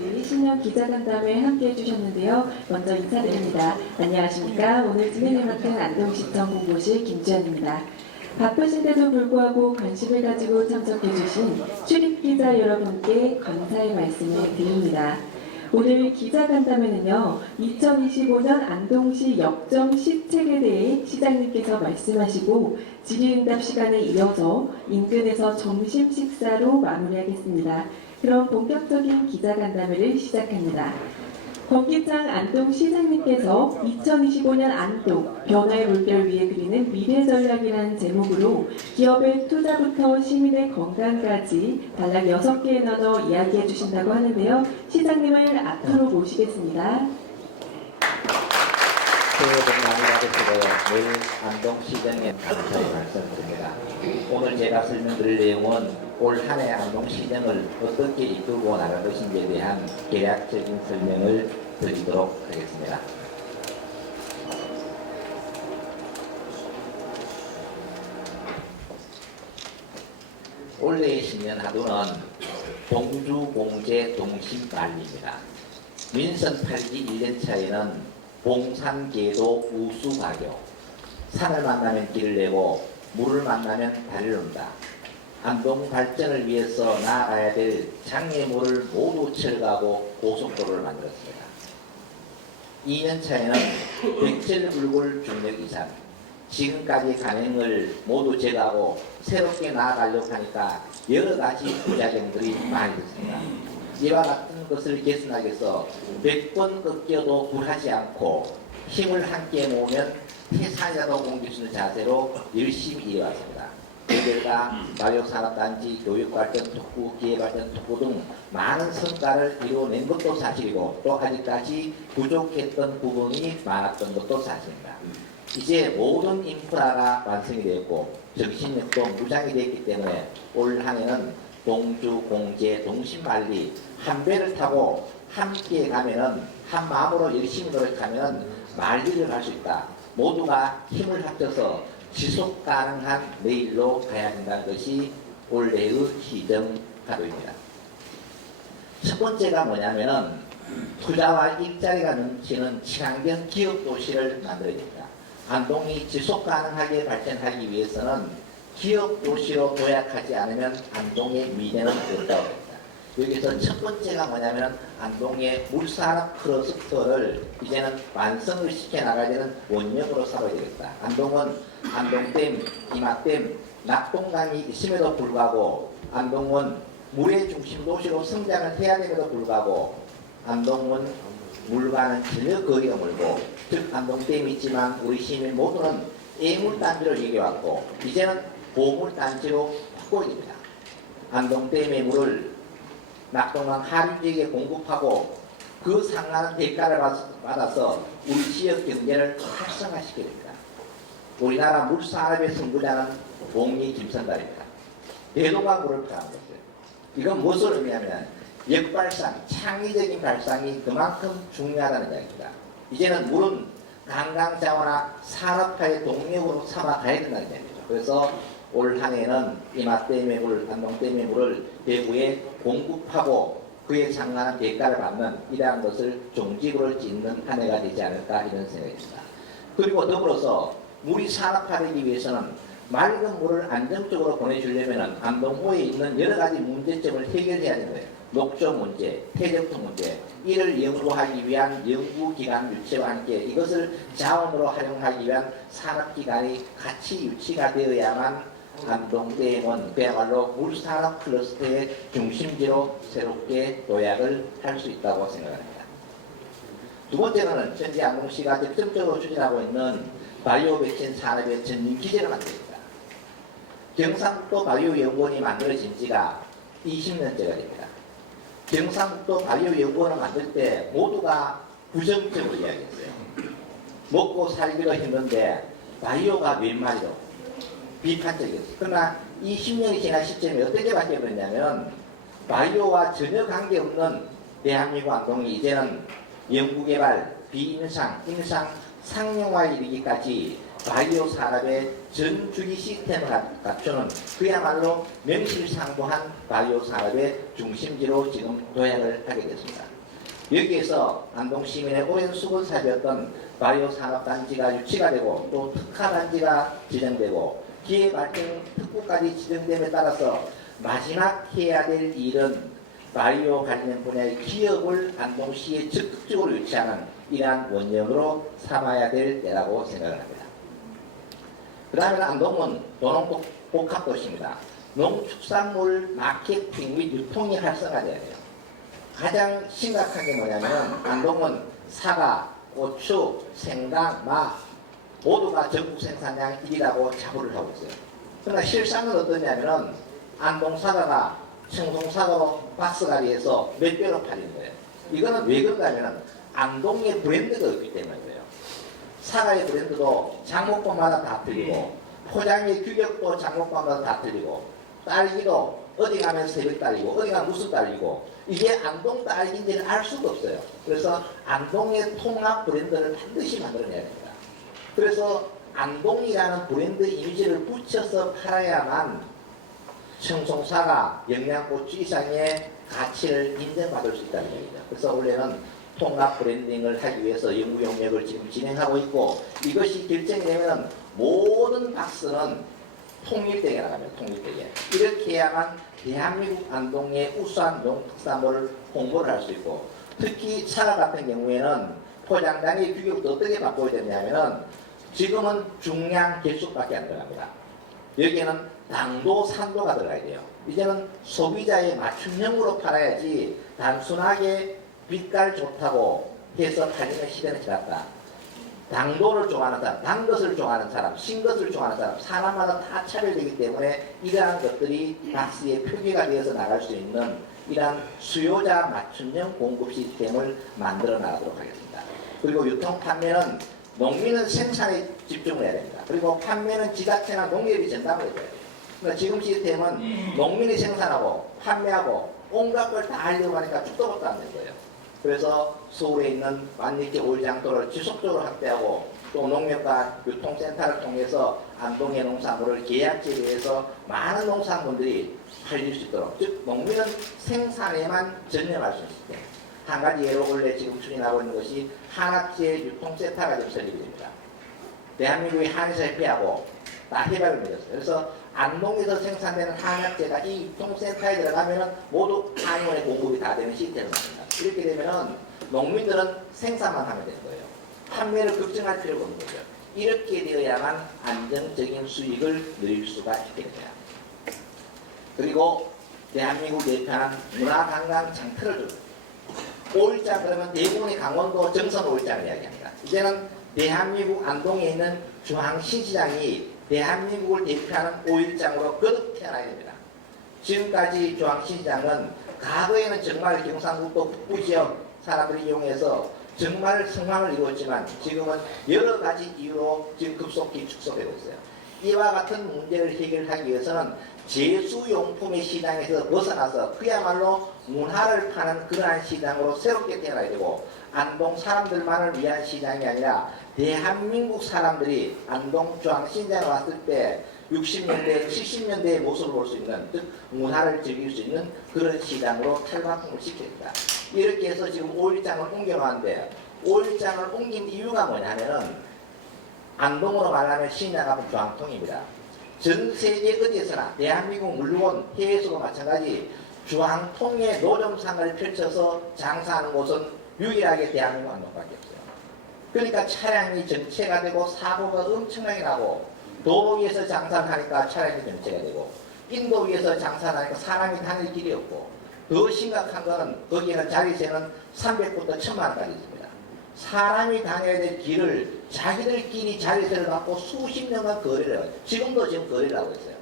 네, 신년 기자간담회 함께 해주셨는데요. 먼저 인사드립니다. 안녕하십니까. 오늘 진행을 맡은 안동시청 홍보실 김주현입니다. 바쁘신데도 불구하고 관심을 가지고 참석해주신 출입기자 여러분께 감사의 말씀을 드립니다. 오늘 기자간담회는요, 2025년 안동시 역점 시책에 대해 시장님께서 말씀하시고 질의응답 시간에 이어서 인근에서 점심 식사로 마무리하겠습니다. 그럼 본격적인 기자간담회를 시작합니다. 권기창 안동시장님께서 2025년 안동 변화의 물결 위에 그리는 미래 전략이라는 제목으로 기업의 투자부터 시민의 건강까지 단락 6개에 나눠 이야기해 주신다고 하는데요. 시장님을 앞으로 모시겠습니다. 새해 복 많이 받으시고요. 내일 안동시장에 감사의 말씀드립니다. 오늘 제가 설명드릴 내용은 올 한 해 안동시장을 어떻게 이끌고 나갈 것인지에 대한 계략적인 설명을 드리도록 하겠습니다. 올해의 신년 하도는 동주공제 동심관리입니다. 민선 8기 1년차에는 봉산계도 우수가교, 산을 만나면 길을 내고 물을 만나면 다리를 논다. 안동 발전을 위해서 나아가야 될 장애물을 모두 철거하고 고속도로를 만들었습니다. 2년차에는 백설불굴 중력 이산, 지금까지 간행을 모두 제거하고 새롭게 나아가려고 하니까 여러 가지 부작용들이 많이 있습니다. 이와 같은 것을 개선하기 위해서 100번 꺾여도 굴하지 않고 힘을 함께 모으면 태산이라도 옮길 수 있는 자세로 열심히 일해왔습니다. 그 결과 마력산업단지, 교육발전 특구, 기회발전 특구 등 많은 성과를 이루어낸 것도 사실이고 또 아직까지 부족했던 부분이 많았던 것도 사실입니다. 이제 모든 인프라가 완성이 되었고 정신력도 무장이 되었기 때문에 올 한 해는 동주, 공제, 동심관리 한 배를 타고 함께 가면은 한 마음으로 열심히 노력하면은 만리를 갈 수 있다. 모두가 힘을 합쳐서 지속 가능한 내일로 가야 된다는 것이 올해의 시정 하루입니다. 첫 번째가 뭐냐면은 투자와 일자리가 넘치는 친환경 기업 도시를 만들어야 됩니다. 안동이 지속 가능하게 발전하기 위해서는 기업 도시로 도약하지 않으면 안동의 미래는 없다고 합니다. 여기서 첫 번째가 뭐냐면 안동의 물산업 클러스터를 이제는 완성을 시켜 나가야 되는 원력으로 삼아야 되겠다. 안동은 안동댐, 이마댐, 낙동강이 있음에도 불구하고 안동은 물의 중심 도시로 성장을 해야 됨에도 불구하고 안동은 물과는 전혀 거리가 멀고 즉 안동댐이 있지만 우리 시민 모두는 애물단지로 얘기해왔고 이제는 보물단지로 바꿔야 됩니다. 안동댐의 물을 낙동강 하류 지역에 공급하고 그 상당한 대가를 받아서 우리 지역 경제를 활성화시켜야 됩니다. 우리나라 물산업의 선구자는 봉리 김선달입니다. 대동강물을 파는 것이에요. 이건 무엇을 의미하면 역발상, 창의적인 발상이 그만큼 중요하다는 이야기입니다. 이제는 물은 관광자원화 산업화의 동력으로 삼아가야 된다는 이야기죠. 그래서 올 한 해는 이마댐의 물, 안동댐의 물을 대구에 공급하고 그에 상당한 대가를 받는 이러한 것을 종지부를 짓는 한 해가 되지 않을까 이런 생각입니다. 그리고 더불어서 물이 산업화되기 위해서는 맑은 물을 안정적으로 보내주려면 안동호에 있는 여러 가지 문제점을 해결해야 되는 거예요. 녹조 문제, 폐적통 문제, 이를 연구하기 위한 연구기관 유치와 함께 이것을 자원으로 활용하기 위한 산업기관이 같이 유치가 되어야만 안동댐은 그야말로 물산업 클러스터의 중심지로 새롭게 도약을 할 수 있다고 생각합니다. 두 번째는 현재 안동시가 적극적으로 추진하고 있는 바이오 백신 산업의 전진 기제를 만듭니다. 경상북도 바이오 연구원이 만들어진 지가 20년째가 됩니다. 경상북도 바이오 연구원을 만들 때 모두가 부정적으로 이야기했어요. 먹고 살기가 힘든데 바이오가 웬 말이로 비판적이었어요. 그러나 20년이 지난 시점에 어떻게 바뀌어버렸냐면 바이오와 전혀 관계없는 대한민국 안동이 이제는 연구개발, 비임상, 임상, 상용화에 이르기까지 바이오 산업의 전 주기 시스템을 갖추는 그야말로 명실상부한 바이오 산업의 중심지로 지금 도약을 하게 됐습니다. 여기에서 안동 시민의 오랜 수건사업이었던 바이오 산업단지가 유치가 되고 또 특화단지가 지정되고 기회발전 특구까지 지정됨에 따라서 마지막 해야 될 일은 바이오 관련 분야의 기업을 안동시에 적극적으로 유치하는 이러한 원형으로 삼아야 될 때라고 생각을 합니다. 그 다음에 안동은 도농복합도시입니다. 농축산물 마케팅 및 유통이 활성화되어야 돼요. 가장 심각한 게 뭐냐면 안동은 사과, 고추, 생강, 마 모두가 전국 생산량 1위라고 자부를 하고 있어요. 그러나 실상은 어떠냐면 안동 사과가 청송 사과로 박스가리에서 몇 배로 팔리는 거예요. 이거는 왜 그런가 하면 안동의 브랜드가 없기 때문에 그래요. 사과의 브랜드도 장목권마다 다 틀리고 포장의 규격도 장목권마다 다 틀리고 딸기도 어디 가면 새벽 딸기고 어디 가면 무슨 딸기고 이게 안동 딸기인지를 알 수가 없어요. 그래서 안동의 통합 브랜드를 반드시 만들어내야 됩니다. 그래서 안동이라는 브랜드 이미지를 붙여서 팔아야만 청송사과, 영양고추 이상의 가치를 인정받을 수 있다는 얘기죠. 그래서 원래는 통합 브랜딩을 하기 위해서 연구용역을 지금 진행하고 있고 이것이 결정이 되면 모든 박스는 통일되게 나갑니다. 통일되게. 이렇게 해야만 대한민국 안동의 우수한 농특산물을 홍보를 할 수 있고 특히 사과 같은 경우에는 포장단위 규격도 어떻게 바꿔야 되냐면 지금은 중량 개수밖에 안 들어갑니다. 여기에는 당도, 산도가 들어가야 돼요. 이제는 소비자의 맞춤형으로 팔아야지 단순하게 빛깔 좋다고 해서 팔리는 시대는 지났다. 당도를 좋아하는 사람, 단 것을 좋아하는 사람, 신 것을 좋아하는 사람, 사람마다 다 차별되기 때문에 이러한 것들이 박스에 표기가 되어서 나갈 수 있는 이러한 수요자 맞춤형 공급 시스템을 만들어 나가도록 하겠습니다. 그리고 유통 판매는 농민은 생산에 집중을 해야 됩니다. 그리고 판매는 지자체나 농협이 전담을 해줘야 돼요. 그러니까 지금 시스템은 농민이 생산하고 판매하고 온갖 걸 다 하려고 하니까 죽도 밥도 안 된 거예요. 그래서 서울에 있는 만리길 오일장터를 지속적으로 확대하고 또 농협과 유통센터를 통해서 안동의 농산물을 계약제도에서 많은 농산물들이 팔릴 수 있도록 즉 농민은 생산에만 전념할 수 있게 한 가지 예로 원래 지금 추진하고 있는 것이 한약재 유통센터가 좀 설립이 됩니다. 대한민국의 한의사협회하고 다 협약을 맺었어요. 그래서 안동에서 생산되는 한약재가 이 유통센터에 들어가면 모두 한의원의 공급이 다 되는 시스템을 만듭니다. 이렇게 되면 농민들은 생산만 하면 되는 거예요. 판매를 걱정할 필요가 없는 거죠. 이렇게 되어야만 안정적인 수익을 누릴 수가 있게 됩니다. 그리고 대한민국 대표하는 문화관광 장터를 두고 5일장 그러면 대부분이 강원도 정선 5일장을 이야기합니다. 이제는 대한민국 안동에 있는 중앙신시장이 대한민국을 대표하는 5일장으로 거듭 태어나야 됩니다. 지금까지 중앙신시장은 과거에는 정말 경상북도 북부지역 사람들이 이용해서 정말 성황을 이루었지만 지금은 여러 가지 이유로 지금 급속히 축소되고 있어요. 이와 같은 문제를 해결하기 위해서는 제수용품의 시장에서 벗어나서 그야말로 문화를 파는 그러한 시장으로 새롭게 태어나야 되고 안동 사람들만을 위한 시장이 아니라 대한민국 사람들이 안동 중앙시장에 왔을 때 60년대, 70년대의 모습을 볼 수 있는 즉 문화를 즐길 수 있는 그런 시장으로 탈바꿈을 시킵니다. 이렇게 해서 지금 5일장을 옮겨놓았는데 5일장을 옮긴 이유가 뭐냐면은 안동으로 말하면 신약 앞은 중앙통입니다. 전 세계 어디에서나 대한민국 물론 해외에서도 마찬가지 중앙통의 노점상을 펼쳐서 장사하는 곳은 유일하게 대한민국 안동밖에 없어요. 그러니까 차량이 정체가 되고 사고가 엄청나게 나고 도로 위에서 장사를 하니까 차량이 정체가 되고 인도 위에서 장사를 하니까 사람이 다닐 길이 없고 더 심각한 거는 거기에는 자리세는 300부터 1000만원까지 있습니다. 사람이 다녀야 될 길을 자기들끼리 자리세를 받고 수십 년간 거래를 해요. 지금도 지금 거래를 하고 있어요.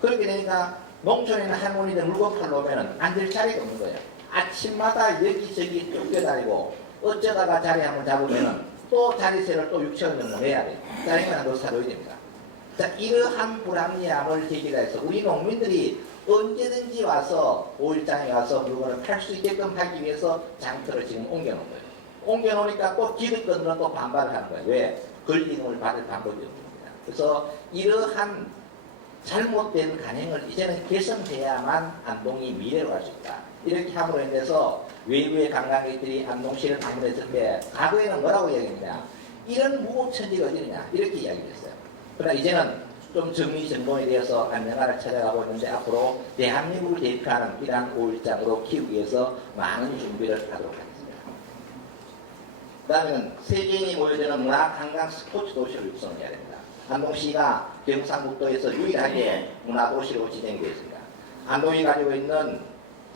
그렇게 되니까 농촌에 있는 할머니들 물건 팔러 오면 앉을 자리가 없는 거예요. 아침마다 여기저기 쫓겨다니고 어쩌다가 자리 한번 잡으면 또 자리세를 또 6,000원 정도 내야 돼요. 짜리면 한번 사줘야 됩니다. 자, 이러한 불합리함을 해결해서 우리 농민들이 언제든지 와서 5일장에 와서 물건을 팔 수 있게끔 하기 위해서 장터를 지금 옮겨놓은 거예요. 옮겨놓으니까 또 기득권들은 또 반발을 하는 거예요. 왜? 권리금을 받을 방법이 없는 거예요. 그래서 이러한 잘못된 간행을 이제는 개선해야만 안동이 미래로 갈 수 있다. 이렇게 함으로 인해서 외부의 관광객들이 안동시를 방문했을 때 과거에는 뭐라고 이야기했냐, 이런 무법천지가 어디냐 이렇게 이야기했어요. 그러나 이제는 좀 정리정돈에 대해서 안면화를 찾아가고 있는데 앞으로 대한민국을 대표하는 이러한 5일장으로 키우기 위해서 많은 준비를 하도록 하겠습니다. 그 다음에는 세계인이 모여드는 문화, 관광, 스포츠 도시를 육성해야 됩니다. 안동시가 경상북도에서 유일하게 문화도시로 지정이 되어 있습니다. 안동이 가지고 있는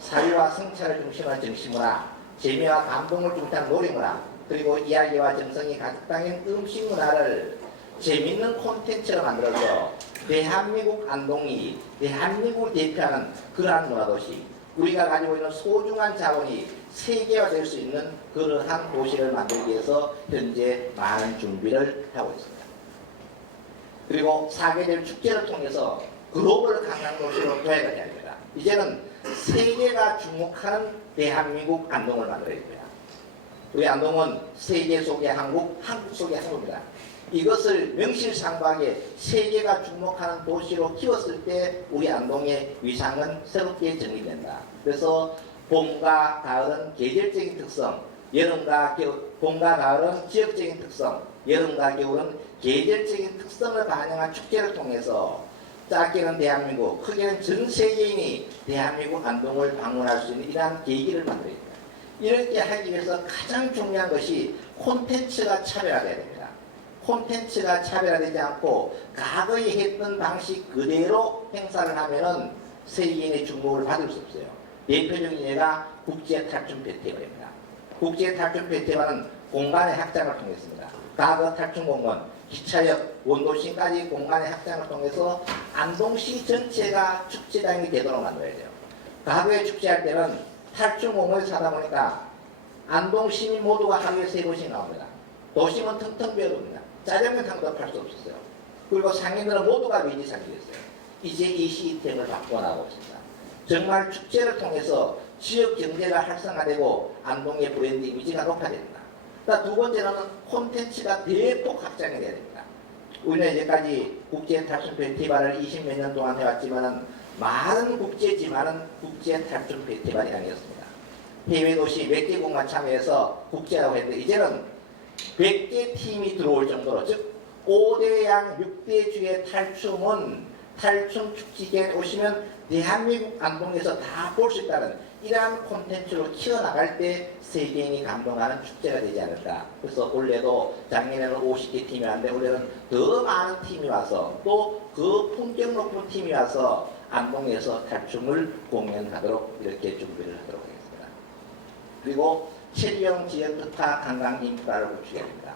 사회와 성찰을 중심으로 정신문화, 재미와 감동을 중심으로 노래문화, 그리고 이야기와 정성이 가득 담긴 음식 문화를 재밌는 콘텐츠로 만들어서 대한민국 안동이 대한민국을 대표하는 그러한 문화도시, 우리가 가지고 있는 소중한 자원이 세계화될 수 있는 그러한 도시를 만들기 위해서 현재 많은 준비를 하고 있습니다. 그리고 사계절 축제를 통해서 글로벌 관광도시로 도약을 해야 됩니다. 이제는 세계가 주목하는 대한민국 안동을 만들어야 됩니다. 우리 안동은 세계 속의 한국, 한국 속의 한국입니다. 이것을 명실상부하게 세계가 주목하는 도시로 키웠을 때 우리 안동의 위상은 새롭게 정리된다. 그래서 봄과 가을은 계절적인 특성, 여름과 겨울, 봄과 가을은 지역적인 특성, 여름과 겨울은 계절적인 특성을 반영한 축제를 통해서 작게는 대한민국, 크게는 전 세계인이 대한민국 안동을 방문할 수 있는 이러한 계기를 만들어야 됩니다. 이렇게 하기 위해서 가장 중요한 것이 콘텐츠가 차별화되어야 됩니다. 콘텐츠가 차별화되지 않고 과거에 했던 방식 그대로 행사를 하면은 세계인의 주목을 받을 수 없어요. 대표적인 예가 국제 탈춤 페스티벌입니다. 국제 탈춤 페스티벌은 공간의 확장을 통했습니다. 과거 탈춤공원, 기차역, 원도심까지 공간의 확장을 통해서 안동시 전체가 축제장이 되도록 만들어야 돼요. 과거에 축제할 때는 탈춤공원을 사다 보니까 안동 시민 모두가 하루에 3번씩 나옵니다. 도심은 텅텅 비어둡니다. 짜장면 탕도 팔 수 없었어요. 그리고 상인들은 모두가 위기상이었어요. 이제 이 시스템을 바꿔나가고 있습니다. 정말 축제를 통해서 지역 경제가 활성화되고 안동의 브랜드 이미지가 높아집니다. 두 번째는 콘텐츠가 대폭 확장이 돼야 됩니다. 우리는 이제까지 국제 탈춤 페스티벌을 20몇 년 동안 해왔지만은 많은 국제지만은 국제 탈춤 페스티벌이 아니었습니다. 해외 도시 몇 개국만 참여해서 국제라고 했는데 이제는 100개 팀이 들어올 정도로, 즉 5대양 6대주의 탈춤은 탈춤 축제에 오시면 대한민국 안동에서 다 볼 수 있다는 이러한 콘텐츠로 키워나갈 때 세계인이 감동하는 축제가 되지 않을까. 그래서 올해도 작년에는 50개 팀이 왔는데 올해는 더 많은 팀이 와서 또 그 품격 높은 팀이 와서 안동에서 탈춤을 공연하도록 이렇게 준비를 하도록 하겠습니다. 그리고 체류형 지역 특화 관광 인프라를 구축해야 됩니다.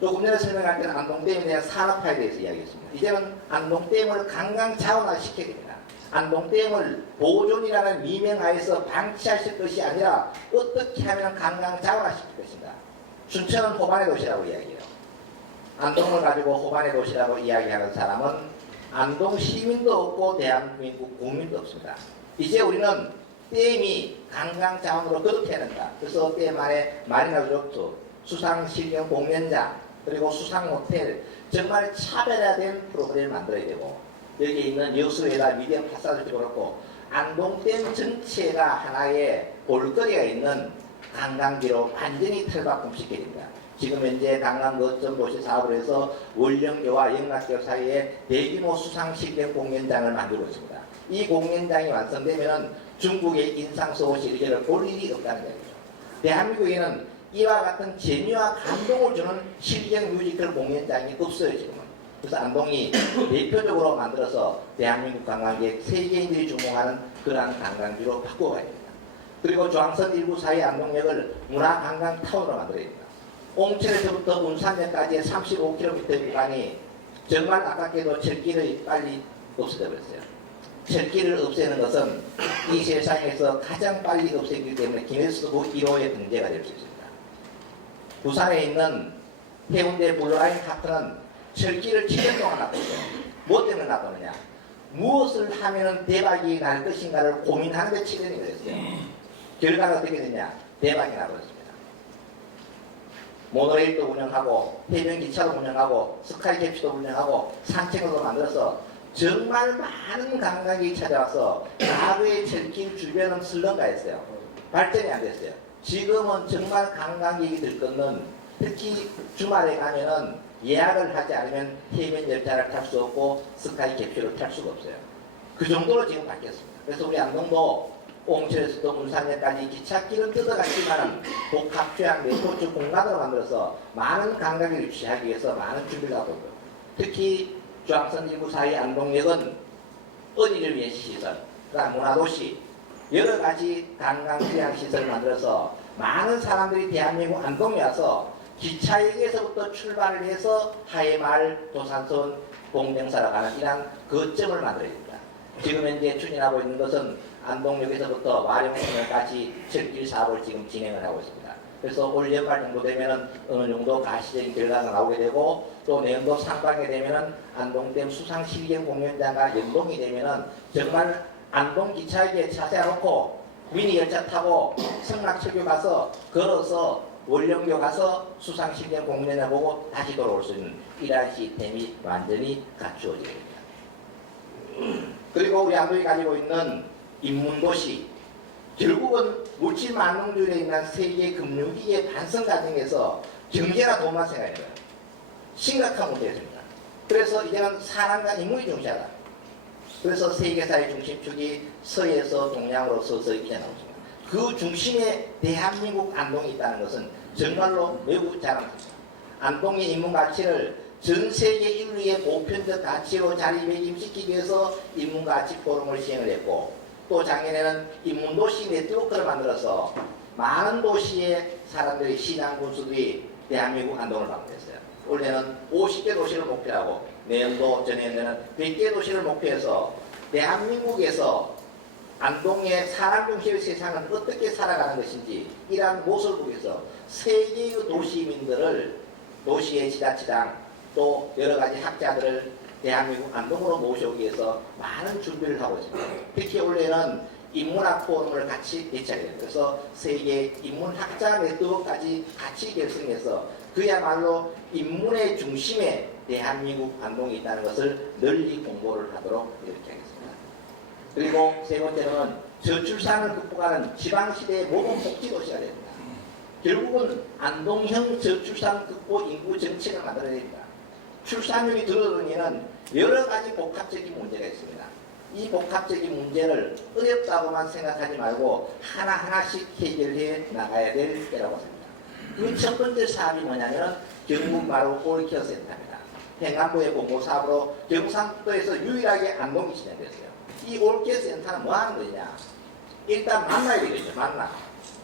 조금 전에 설명할 때는 안동댐에 대한 산업화에 대해서 이야기했습니다. 이제는 안동댐을 관광 자원화 시켜야 됩니다. 안동댐을 보존이라는 미명하에서 방치하실 것이 아니라 어떻게 하면 관광 자원화 시킬 것인가. 춘천은 호반의 도시라고 이야기해요. 안동을 가지고 호반의 도시라고 이야기하는 사람은 안동 시민도 없고 대한민국 국민도 없습니다. 이제 우리는 댐이 관광 자원으로 거듭해야 된다. 그래서 댐 안에 마리나 리조트, 수상 실경 공연장, 그리고 수상 호텔, 정말 차별화된 프로그램을 만들어야 되고, 여기 있는 여수에다 미디어 파사도 그렇고 안동댐 전체가 하나의 볼거리가 있는 관광지로 완전히 탈바꿈시켜야 됩니다. 지금 현재 강남 거점 도시 사업을 해서 원령교와 영락교 사이에 대규모 수상 실경 공연장을 만들고 있습니다. 이 공연장이 완성되면 중국의 인상소호시 이렇게 볼 일이 없다는 거죠. 대한민국에는 이와 같은 재미와 감동을 주는 실경 뮤지컬 공연장이 없어요, 지금은. 그래서 안동이 대표적으로 만들어서 대한민국 관광객 세계인들이 주목하는 그러한 관광지로 바꿔가야 됩니다. 그리고 중앙선 1구 사이 안동역을 문화관광타운으로 만들어야 됩니다. 옹천에서부터 운산역까지의 35km 구간이 정말 아깝게도 철길을 빨리 없어져 버렸어요. 철길을 없애는 것은 이 세상에서 가장 빨리 없애기 때문에 기네스북 1호의 등재가 될 수 있습니다. 부산에 있는 해운대 블루라인 카트는 철길을 7년 동안 놔뒀어요. 뭐 때문에 놔뒀느냐? 무엇을 하면 대박이 날 것인가를 고민하는데 7년이 걸렸어요. 결과는 어떻게 되냐? 대박이 나버렸습니다. 모노레일도 운영하고 해변 기차도 운영하고 스카이캐치도 운영하고 산책로도 만들어서 정말 많은 관광객이 찾아와서 과거의 철길 주변은 슬럼가였어요. 발전이 안 됐어요. 지금은 정말 관광객이 들끓는, 특히 주말에 가면은 예약을 하지 않으면 해변 열차를 탈 수 없고 스카이캐치를 탈 수가 없어요. 그 정도로 지금 바뀌었습니다. 그래서 우리 안동도 옹천에서부터 문산역까지 기찻길은 뜯어갔지만 복합주행 네트워크 공간으로 만들어서 많은 관광객을 유치하기 위해서 많은 준비를 하고 있고요. 특히 중앙선 일부 사이 안동역은 어린이를 위한 시설, 그다음 문화도시, 여러 가지 관광주행 시설을 만들어서 많은 사람들이 대한민국 안동에 와서 기차역에서부터 출발을 해서 하회마을, 도산선, 공명사로 가는 이러한 거점을 만들어야 됩니다. 지금 현재 추진하고 있는 것은 안동역에서부터 와룡천역까지 철길 사업을 지금 진행을 하고 있습니다. 그래서 올 연말 정도 되면은 어느 정도 가시적인 결과가 나오게 되고, 또 내년도 상반기에 되면은 안동댐 수상실경 공연장과 연동이 되면은 정말 안동 기차역에 차세워놓고 미니 열차 타고 성락철교 가서 걸어서 원령교 가서 수상실경 공연장 보고 다시 돌아올 수 있는 이러한 시스템이 완전히 갖추어져야 됩니다. 그리고 우리 안동이 가지고 있는 인문도시, 결국은 물질만능주의에 있는 세계 금융위기의 반성 과정에서 경제가 도만 생각해야 돼요. 심각한 문제입니다. 그래서 이제는 사람과 인물이 중시하다. 그래서 세계사의 중심축이 서에서 동양으로 서서 이제 나옵니다. 그 중심에 대한민국 안동이 있다는 것은 정말로 매우 자랑스럽습니다. 안동의 인문 가치를 전 세계 인류의 보편적 가치로 자리매김시키기 위해서 인문가치 포럼을 시행을 했고, 또 작년에는 인문도시 네트워크를 만들어서 많은 도시의 사람들이, 시장 군수들이 대한민국 안동을 방문했어요. 올해는 50개 도시를 목표하고 내년도 전해년에는 100개 도시를 목표해서 대한민국에서 안동의 사람 중심의 세상은 어떻게 살아가는 것인지 이러한 모습을 보기 위해서 세계의 도시민들을, 도시의 지자체장 또 여러 가지 학자들을 대한민국 안동으로 모셔오기 위해서 많은 준비를 하고 있습니다. 특히 올해는 인문학 포럼을 같이 개최하게 됩니다. 그래서 세계 인문학자 네트워크까지 같이 결성해서 그야말로 인문의 중심에 대한민국 안동이 있다는 것을 널리 공고를 하도록 이렇게 하겠습니다. 그리고 세 번째는 저출산을 극복하는 지방시대의 모든 복지도시가 됩니다. 결국은 안동형 저출산 극복 인구 정책을 만들어야 됩니다. 출산율이 줄어드는 여러 가지 복합적인 문제가 있습니다. 이 복합적인 문제를 어렵다고만 생각하지 말고 하나하나씩 해결해 나가야 될 때라고 생각합니다. 그 첫 번째 사업이 뭐냐면 경북 마루 올케어 센터입니다. 행안부의 공모사업으로 경상북도에서 유일하게 안동이 진행됐어요. 이 올케어 센터는 뭐 하는 거냐? 일단 만나야 되겠죠.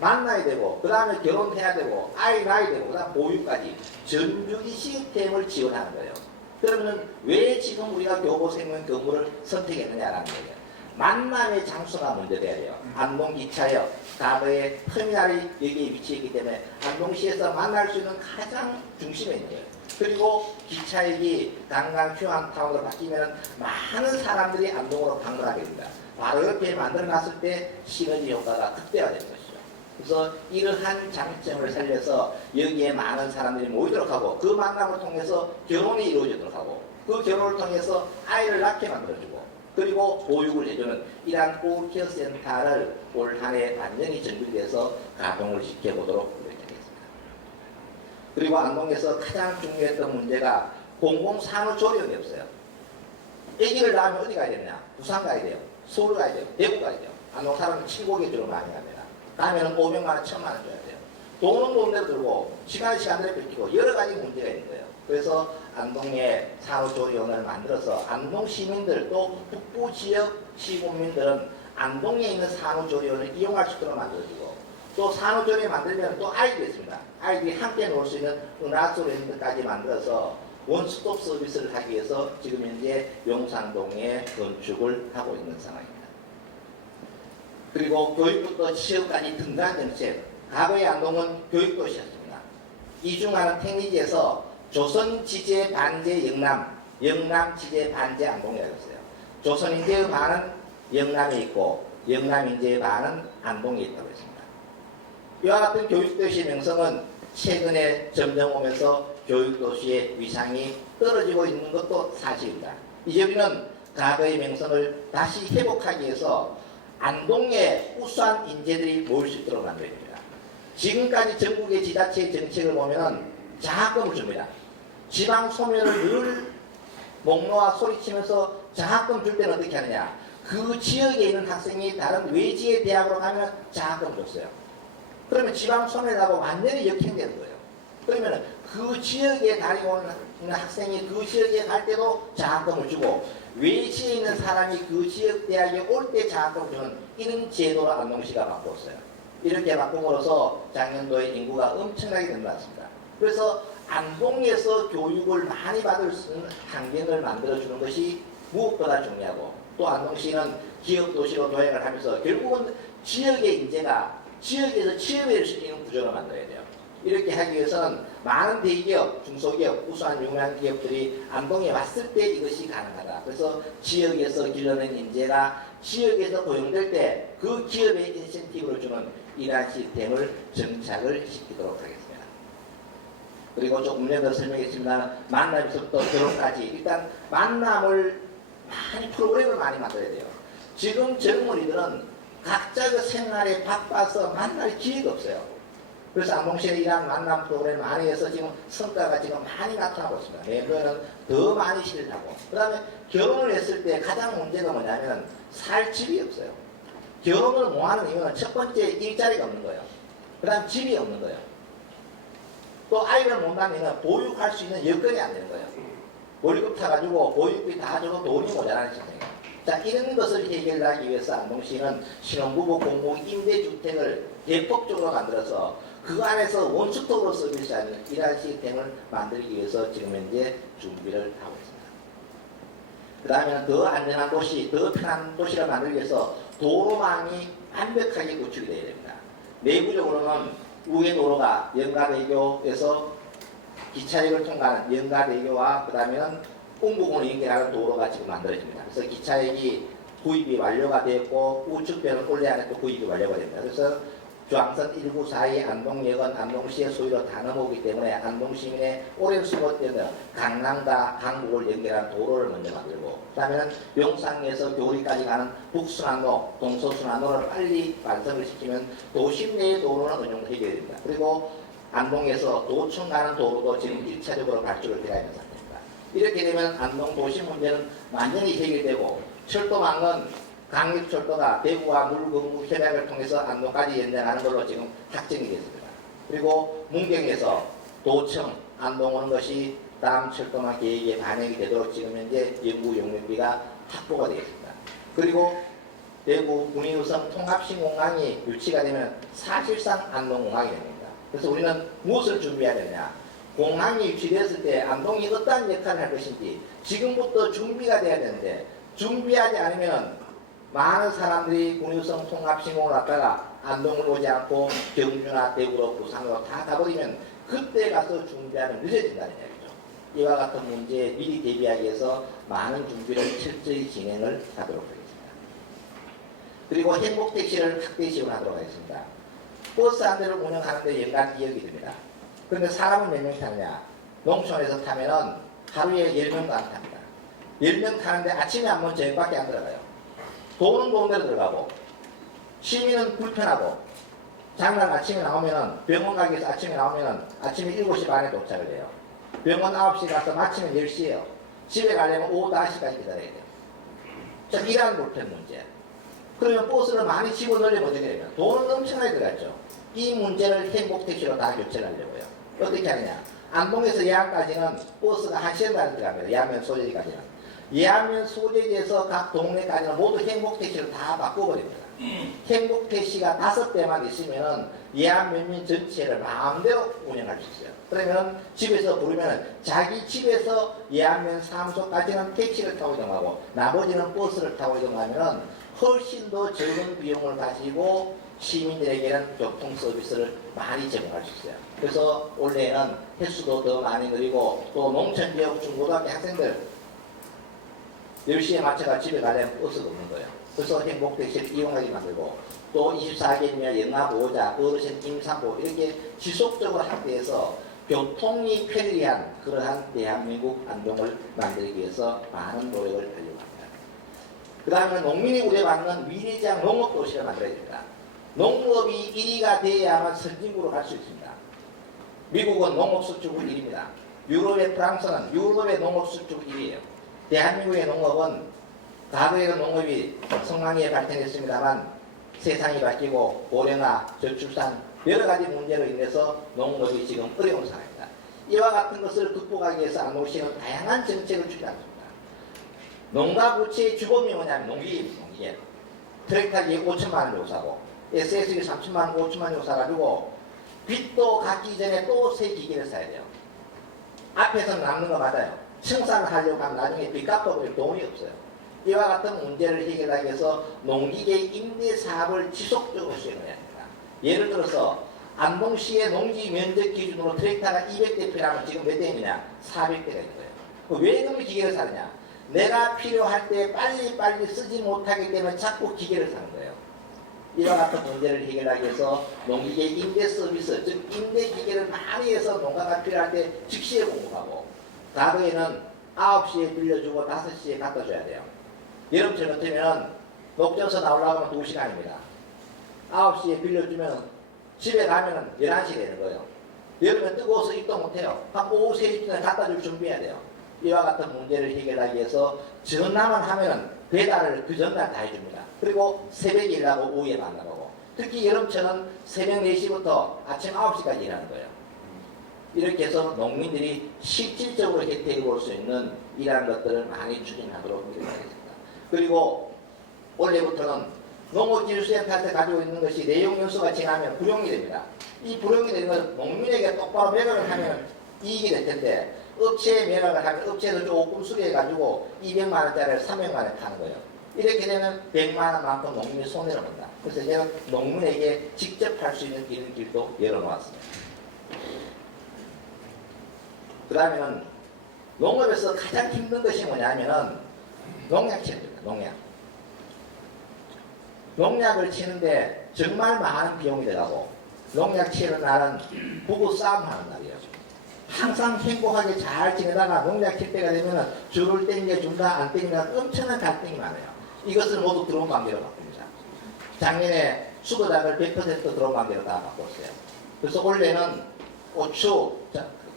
만나야 되고, 그 다음에 결혼해야 되고, 아이 낳아야 되고, 그 다음 보육까지 전주기 시스템을 지원하는 거예요. 그러면 왜 지금 우리가 교보생명 건물을 선택했느냐라는 거예요. 만남의 장소가 먼저 돼야 돼요. 안동기차역, 과거에 터미널이 여기에 위치했기 때문에 안동시에서 만날 수 있는 가장 중심에 있는 거예요. 그리고 기차역이 관광 휴양타운으로 바뀌면 많은 사람들이 안동으로 방문하게 됩니다. 바로 옆에 만들어놨을 때 시너지 효과가 극대화되는 것이죠. 그래서 이러한 장점을 살려서 여기에 많은 사람들이 모이도록 하고, 그 만남을 통해서 결혼이 이루어지도록 하고, 그 결혼을 통해서 아이를 낳게 만들어주고, 그리고 보육을 해주는 이러한 올케어 센터를 올 한 해 완전히 정비돼서 가동을 시켜보도록 이렇게 하겠습니다. 그리고 안동에서 가장 중요했던 문제가 공공산후조리원이 없어요. 아기를 낳으면 어디 가야 되느냐? 부산 가야 돼요. 서울 가야 돼요. 대구 가야 돼요. 안동 사람은 칠곡에 주로 많이 갑니다. 가면은 500만 원, 1000만 원 줘야 돼요. 돈은 돈대로 들고 시간대로 뺏기고 여러 가지 문제가 있는 거예요. 그래서 안동에 산후조리원을 만들어서 안동 시민들 또 북부 지역 시군민들은 안동에 있는 산후조리원을 이용할 수 있도록 만들어주고, 또 산후조리원 만들면 또 아이들이 있습니다. 아이들이 함께 놀 수 있는 은하수랜드까지 만들어서 원스톱 서비스를 하기 위해서 지금 현재 용산동에 건축을 하고 있는 상황입니다. 그리고 교육부터 취업까지 등단 정책. 과거의 안동은 교육도시였습니다. 이중하는 택리지에서 조선지제 반제 영남, 영남지제 반제 안동이라고 했어요. 조선인재의 반은 영남에 있고 영남인재의 반은 안동에 있다고 했습니다. 이와 같은 교육도시 명성은 최근에 점점 오면서 교육도시의 위상이 떨어지고 있는 것도 사실입니다. 이제 우리는 과거의 명성을 다시 회복하기 위해서 안동에 우수한 인재들이 모일 수 있도록 만들어야 됩니다. 지금까지 전국의 지자체의 정책을 보면 장학금을 줍니다. 지방 소멸을 늘 목 놓아 소리치면서 장학금 줄 때는 어떻게 하느냐. 그 지역에 있는 학생이 다른 외지의 대학으로 가면 장학금을 줬어요. 그러면 지방 소멸하고 완전히 역행되는 거예요. 그러면 그 지역에 다니고 있는 학생이 그 지역에 갈 때도 장학금을 주고 외지에 있는 사람이 그 지역 대학에 올 때 장학금을 주는 이런 제도로 안동시가 바꿨어요. 이렇게 바꿈으로써 작년도에 인구가 엄청나게 늘어났습니다. 그래서 안동에서 교육을 많이 받을 수 있는 환경을 만들어주는 것이 무엇보다 중요하고 또 안동시는 기업도시로 도약을 하면서 결국은 지역의 인재가 지역에서 취업할 수 있는 구조를 만들어야 돼요. 이렇게 하기 위해서는 많은 대기업, 중소기업, 우수한 유명한 기업들이 안동에 왔을 때 이것이 가능하다. 그래서 지역에서 기르는 인재가 지역에서 고용될 때 그 기업의 인센티브를 주는 이러한 시스템을 정착을 시키도록 하겠습니다. 그리고 조금 전에 설명했습니다. 만남에서부터 결혼까지 일단 만남을 많이 프로그램을 많이 만들어야 돼요. 지금 젊은이들은 각자 그 생활에 바빠서 만날 기회가 없어요. 그래서 안동시에 이러한 만남 프로그램 많이 해서 지금 성과가 지금 많이 나타나고 있습니다. 내년에는 더 많이 실현하고. 그 다음에 결혼을 했을 때 가장 문제가 뭐냐면 살 집이 없어요. 결혼을 못하는 이유는 첫 번째 일자리가 없는 거예요. 그 다음 집이 없는 거예요. 또 아이를 못 낳으면 보육할 수 있는 여건이 안 되는 거예요. 월급 타가지고 보육비 다 주고 돈이 모자라는 시스템이에요. 자, 이런 것을 해결하기 위해서 안동시는 신혼부부 공공 임대주택을 대폭적으로 만들어서 그 안에서 원스톱으로 서비스하는 이러한 시스템을 만들기 위해서 지금 현재 준비를 하고 있습니다. 그 다음에는 더 안전한 도시, 더 편한 도시를 만들기 위해서 도로망이 완벽하게 구축이 되어야 됩니다. 내부적으로는 우회도로가 연가대교에서 기차역을 통과하는 연가대교와 그 다음에는 웅부군을 연결하는 도로가 지금 만들어집니다. 그래서 기차역이 구입이 완료가 되었고 우측변은 올해 안에 또 구입이 완료가 됩니다. 그래서 중앙선 194의 안동역은 안동시의 소유로 다 넘어오기 때문에 안동시민의 오랜 수고 때문에 강남과 강북을 연결하는 도로를 먼저 만들고 그 다음에는 용산에서 교리까지 가는 북순환로, 동서순환로를 빨리 완성을 시키면 도심 내의 도로는 어느 정도 해결이 됩니다. 그리고 안동에서 도청 가는 도로도 지금 1차적으로 발주를 되어 있는 상태입니다. 이렇게 되면 안동 도심 문제는 완전히 해결되고 철도망은 강립철도가 대구와 물금무 협약을 통해서 안동까지 연장하는 걸로 지금 확정이 됐습니다. 그리고 문경에서 도청, 안동 오는 것이 다음 철도망 계획에 반영이 되도록 지금 현재 연구 용역비가 확보가 되겠습니다. 그리고 대구 군위우성 통합신공항이 유치가 되면 사실상 안동공항이 됩니다. 그래서 우리는 무엇을 준비해야 되냐? 공항이 유치되었을 때 안동이 어떠한 역할을 할 것인지 지금부터 준비가 돼야 되는데 준비하지 않으면 많은 사람들이 군위우성 통합신공을 왔다가 안동을 오지 않고 경주나 대구로 부산으로 다 가버리면 그때 가서 준비하면 늦어진다는 얘기죠. 이와 같은 문제에 미리 대비하기 위해서 많은 준비를 철저히 진행을 하도록 하겠습니다. 그리고 행복택시를 확대 지원하도록 하겠습니다. 버스 한 대를 운영하는데 연간 2억이 듭니다. 그런데 사람은 몇 명 타느냐? 농촌에서 타면은 하루에 10명도 안 탑니다. 10명 타는데 아침에 한 번 저녁밖에 안 들어가요. 돈은 돈대로 들어가고 시민은 불편하고 장날 아침에 나오면은 병원 가기 위해서 아침에 나오면은 아침에 7시 반에 도착을 해요. 병원 9시 가서 마치면 10시에요. 집에 가려면 오후 5시까지 기다려야 돼요. 자, 이러한 불편 문제. 그러면 버스를 많이 집어넣으려면 어떻게 되면 돈은 엄청나게 들어갔죠. 이 문제를 행복택시로 다 교체를 하려고요. 어떻게 하느냐? 안동에서 예안까지는 버스가 1시간 반에 들어갑니다. 예안면 소재지까지는. 예안면 소재지에서 각 동네까지는 모두 행복택시를 다 바꿔버립니다. 행복택시가 5대만 있으면 예안면민 전체를 마음대로 운영할 수 있어요. 그러면 집에서 부르면 자기 집에서 예안면 사무소까지는 택시를 타고 이동하고 나머지는 버스를 타고 이동하면 훨씬 더 적은 비용을 가지고 시민들에게는 교통 서비스를 많이 제공할 수 있어요. 그래서 올해는 횟수도 더 많이 늘리고 또 농촌지역 중고등학교 학생들 10시에 맞춰가 집에 가려면 버스가 없는 거예요. 그래서 행복택시를 이용하게 만들고 또 24개면 영아보호자, 어르신 임산부 이렇게 지속적으로 확대해서 교통이 편리한 그러한 대한민국 안동을 만들기 위해서 많은 노력을 하려고 합니다. 그 다음에 농민이 우려받는 미래지향 농업도시를 만들어야 됩니다. 농업이 1위가 돼야만 선진국으로 갈 수 있습니다. 미국은 농업 수출국 1위입니다. 유럽의 프랑스는 유럽의 농업 수출국 1위예요. 대한민국의 농업은 과거에는 농업이 성황리에 발전했습니다만 세상이 바뀌고 고령화, 저출산 여러 가지 문제로 인해서 농업이 지금 어려운 상황입니다. 이와 같은 것을 극복하기 위해서 안동시는 다양한 정책을 추진합니다. 농가 부채의 주범이 뭐냐면 농기계입니다. 트랙터기 5천만 원 주고 사고 SS기 30만 원, 5천만 원 주고 사가지고 빚도 갚기 전에 또 새 기계를 사야 돼요. 앞에서는 남는 거 맞아요. 청산을 하려고 하면 나중에 빚 갚아버릴 돈이 없어요. 이와 같은 문제를 해결하기 위해서 농기계 임대 사업을 지속적으로 수행해야 합니다. 예를 들어서 안동시의 농지 면적 기준으로 트랙터가 200대 필요하면 지금 몇 대이냐? 400대가 있는 거예요. 왜 그러면 기계를 사느냐? 내가 필요할 때 빨리빨리 쓰지 못하기 때문에 자꾸 기계를 사는 거예요. 이와 같은 문제를 해결하기 위해서 농기계 임대 서비스, 즉 임대 기계를 많이 해서 농가가 필요할 때 즉시에 공급하고 과거에는 9시에 빌려주고 5시에 갖다 줘야 돼요. 여름철 같으면 녹전서 나오려고 하면 2시간입니다. 9시에 빌려주면 집에 가면 11시 되는 거예요. 여름에 뜨거워서 입도 못해요. 한 오후 3시쯤에 갖다 줄 준비해야 돼요. 이와 같은 문제를 해결하기 위해서 전화만 하면 배달을 그 전날 다 해줍니다. 그리고 새벽에 일하고 오후에 만나고 특히 여름철은 새벽 4시부터 아침 9시까지 일하는 거예요. 이렇게 해서 농민들이 실질적으로 혜택을 볼 수 있는 이러한 것들을 많이 추진하도록 노력하겠습니다. 그리고 올해부터는 농업기술센터에서 가지고 있는 것이 내용연수가 지나면 불용이 됩니다. 이 불용이 되는 것은 농민에게 똑바로 매각을 하면 이익이 될 텐데 업체에 매각을 하면 업체에서 조금 수리해가지고 200만 원짜리를 300만 원에 파는 거예요. 이렇게 되면 100만 원만큼 농민이 손해를 본다. 그래서 제가 농민에게 직접 할 수 있는 이런 길도 열어놓았습니다. 그 다음에는 농업에서 가장 힘든 것이 뭐냐면은 농약 치료입니다. 농약을 치는데 정말 많은 비용이 들어가고 농약 치는 날은 부부 싸움하는 날이에요. 항상 행복하게 잘 지내다가 농약 칠 때가 되면 줄을 땡겨준다 안 땡긴다 엄청난 갈등이 많아요. 이것을 모두 드론 관계로 바꿉니다. 작년에 수도작을 100% 드론 관계로 다 바꿨어요. 그래서 올해는 고추,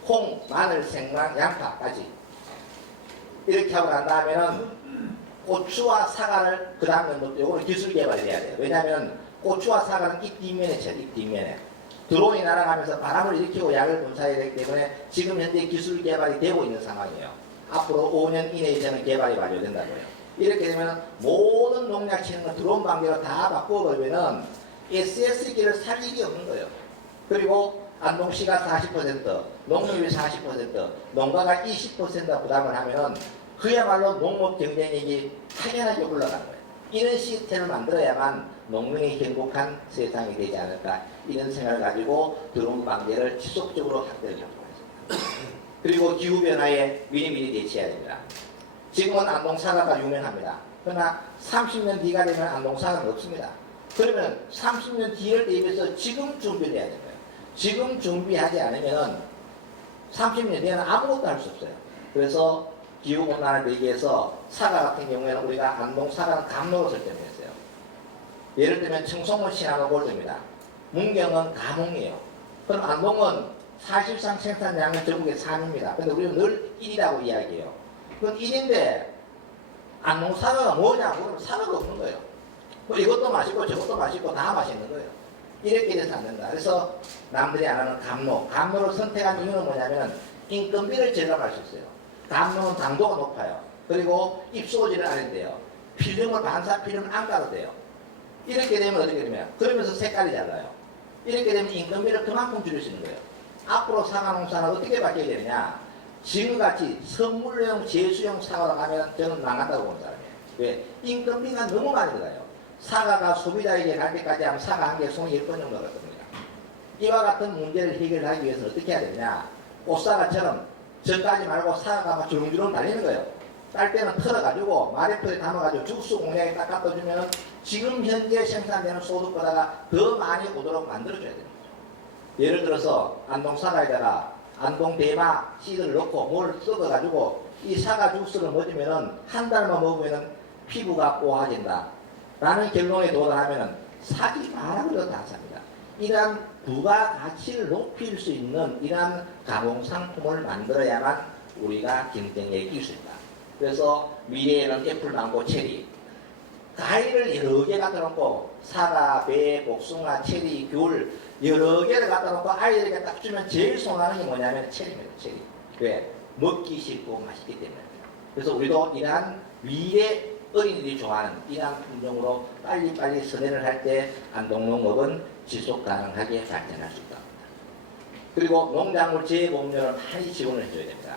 콩, 마늘, 생강, 양파까지 이렇게 하고 난 다음에는 고추와 사과를 그 다음 연도 요거는 기술 개발이 돼야 돼요. 왜냐하면 고추와 사과는 잎 뒷면에 쳐요. 잎 뒷면에 드론이 날아가면서 바람을 일으키고 약을 분사해야 되기 때문에 지금 현재 기술 개발이 되고 있는 상황이에요. 앞으로 5년 이내에 저는 개발이 완료된다고요. 이렇게 되면 모든 농약 치는 거 드론 관계로 다 바꿔버리면은 SS기를 살 일이 없는 거예요. 그리고 안동시가 40%, 농협이 40%, 농가가 20% 부담을 하면은 그야말로 농업 경쟁력이 당연하게 올라가는 거예요. 이런 시스템을 만들어야만 농민이 행복한 세상이 되지 않을까 이런 생각을 가지고 드론 관계를 지속적으로 확대를 하고 있습니다. 그리고 기후변화에 미리미리 대처해야 됩니다. 지금은 안동 사과가 유명합니다. 그러나 30년 뒤가 되면 안동 사과는 없습니다. 그러면 30년 뒤를 대비해서 지금 준비를 해야 됩니다. 지금 준비하지 않으면 30년 뒤에는 아무것도 할 수 없어요. 그래서 기후온난화를 대비해서 사과 같은 경우에는 우리가 안동 사과는 감로로 설정했어요. 예를 들면 청송은 신화가 골드입니다. 문경은 가몽이에요. 그럼 안동은 사실상 생산량은 전국의 3입니다. 근데 우리는 늘 1이라고 이야기해요. 그건 1인데 안동 사과가 뭐냐고 그러면 사과가 없는 거예요. 뭐 이것도 맛있고 저것도 맛있고 다 맛있는 거예요. 이렇게 돼서 안 된다. 그래서 남들이 안 하는 감로를 선택한 이유는 뭐냐면 인건비를 절감할 수 있어요. 감로는 당도가 높아요. 그리고 입소지를 안 해도 필름을 반사 필름을 안 까도 돼요. 이렇게 되면 어떻게 되면 그러면서 색깔이 달라요. 이렇게 되면 인건비를 그만큼 줄일 수 있는 거예요. 앞으로 사과 농사는 어떻게 바뀌어야 되느냐? 지금같이 선물용 제수용 사과로 가면 저는 망한다고 보는 사람이에요. 왜? 인건비가 너무 많이 들어가요. 사과가 소비자에게 갈 때까지 하면 사과 한 개에 손이 10번 정도 들어갑니다. 이와 같은 문제를 해결하기 위해서는 어떻게 해야 되느냐? 꽃사과처럼 전까지 말고 사과가 막 주렁주렁 달리는 거예요. 빨대는 털어가지고 마레프에 담아가지고 죽수 공장에 딱 갖다 주면 지금 현재 생산되는 소득보다가 더 많이 오도록 만들어줘야 됩니다. 예를 들어서 안동 사과에다가 안동 대마 씨를 넣고 뭘 섞어가지고 이 사과 주스를 먹으면은 한 달만 먹으면은 피부가 뽀아진다 라는 결론에 도달하면은 사지 마라고 다 삽니다. 이러한 부가가치를 높일 수 있는 이러한 가공상품을 만들어야만 우리가 경쟁력이 이길 수 있다. 그래서 미래에는 애플, 망고, 체리 과일을 여러 개 갖다 놓고 사과, 배, 복숭아, 체리, 귤 여러 개를 갖다 놓고 아이들에게 딱 주면 제일 선호하는 게 뭐냐면 체리입니다. 체리. 왜? 먹기 쉽고 맛있기 때문에. 그래서 우리도 이러한 미래 어린이들이 좋아하는 이러한 품종으로 빨리빨리 선회를 할 때 안동농업은 지속 가능하게 발전할 수 있다. 그리고 농작물 재보험료를 많이 지원을 해줘야 됩니다.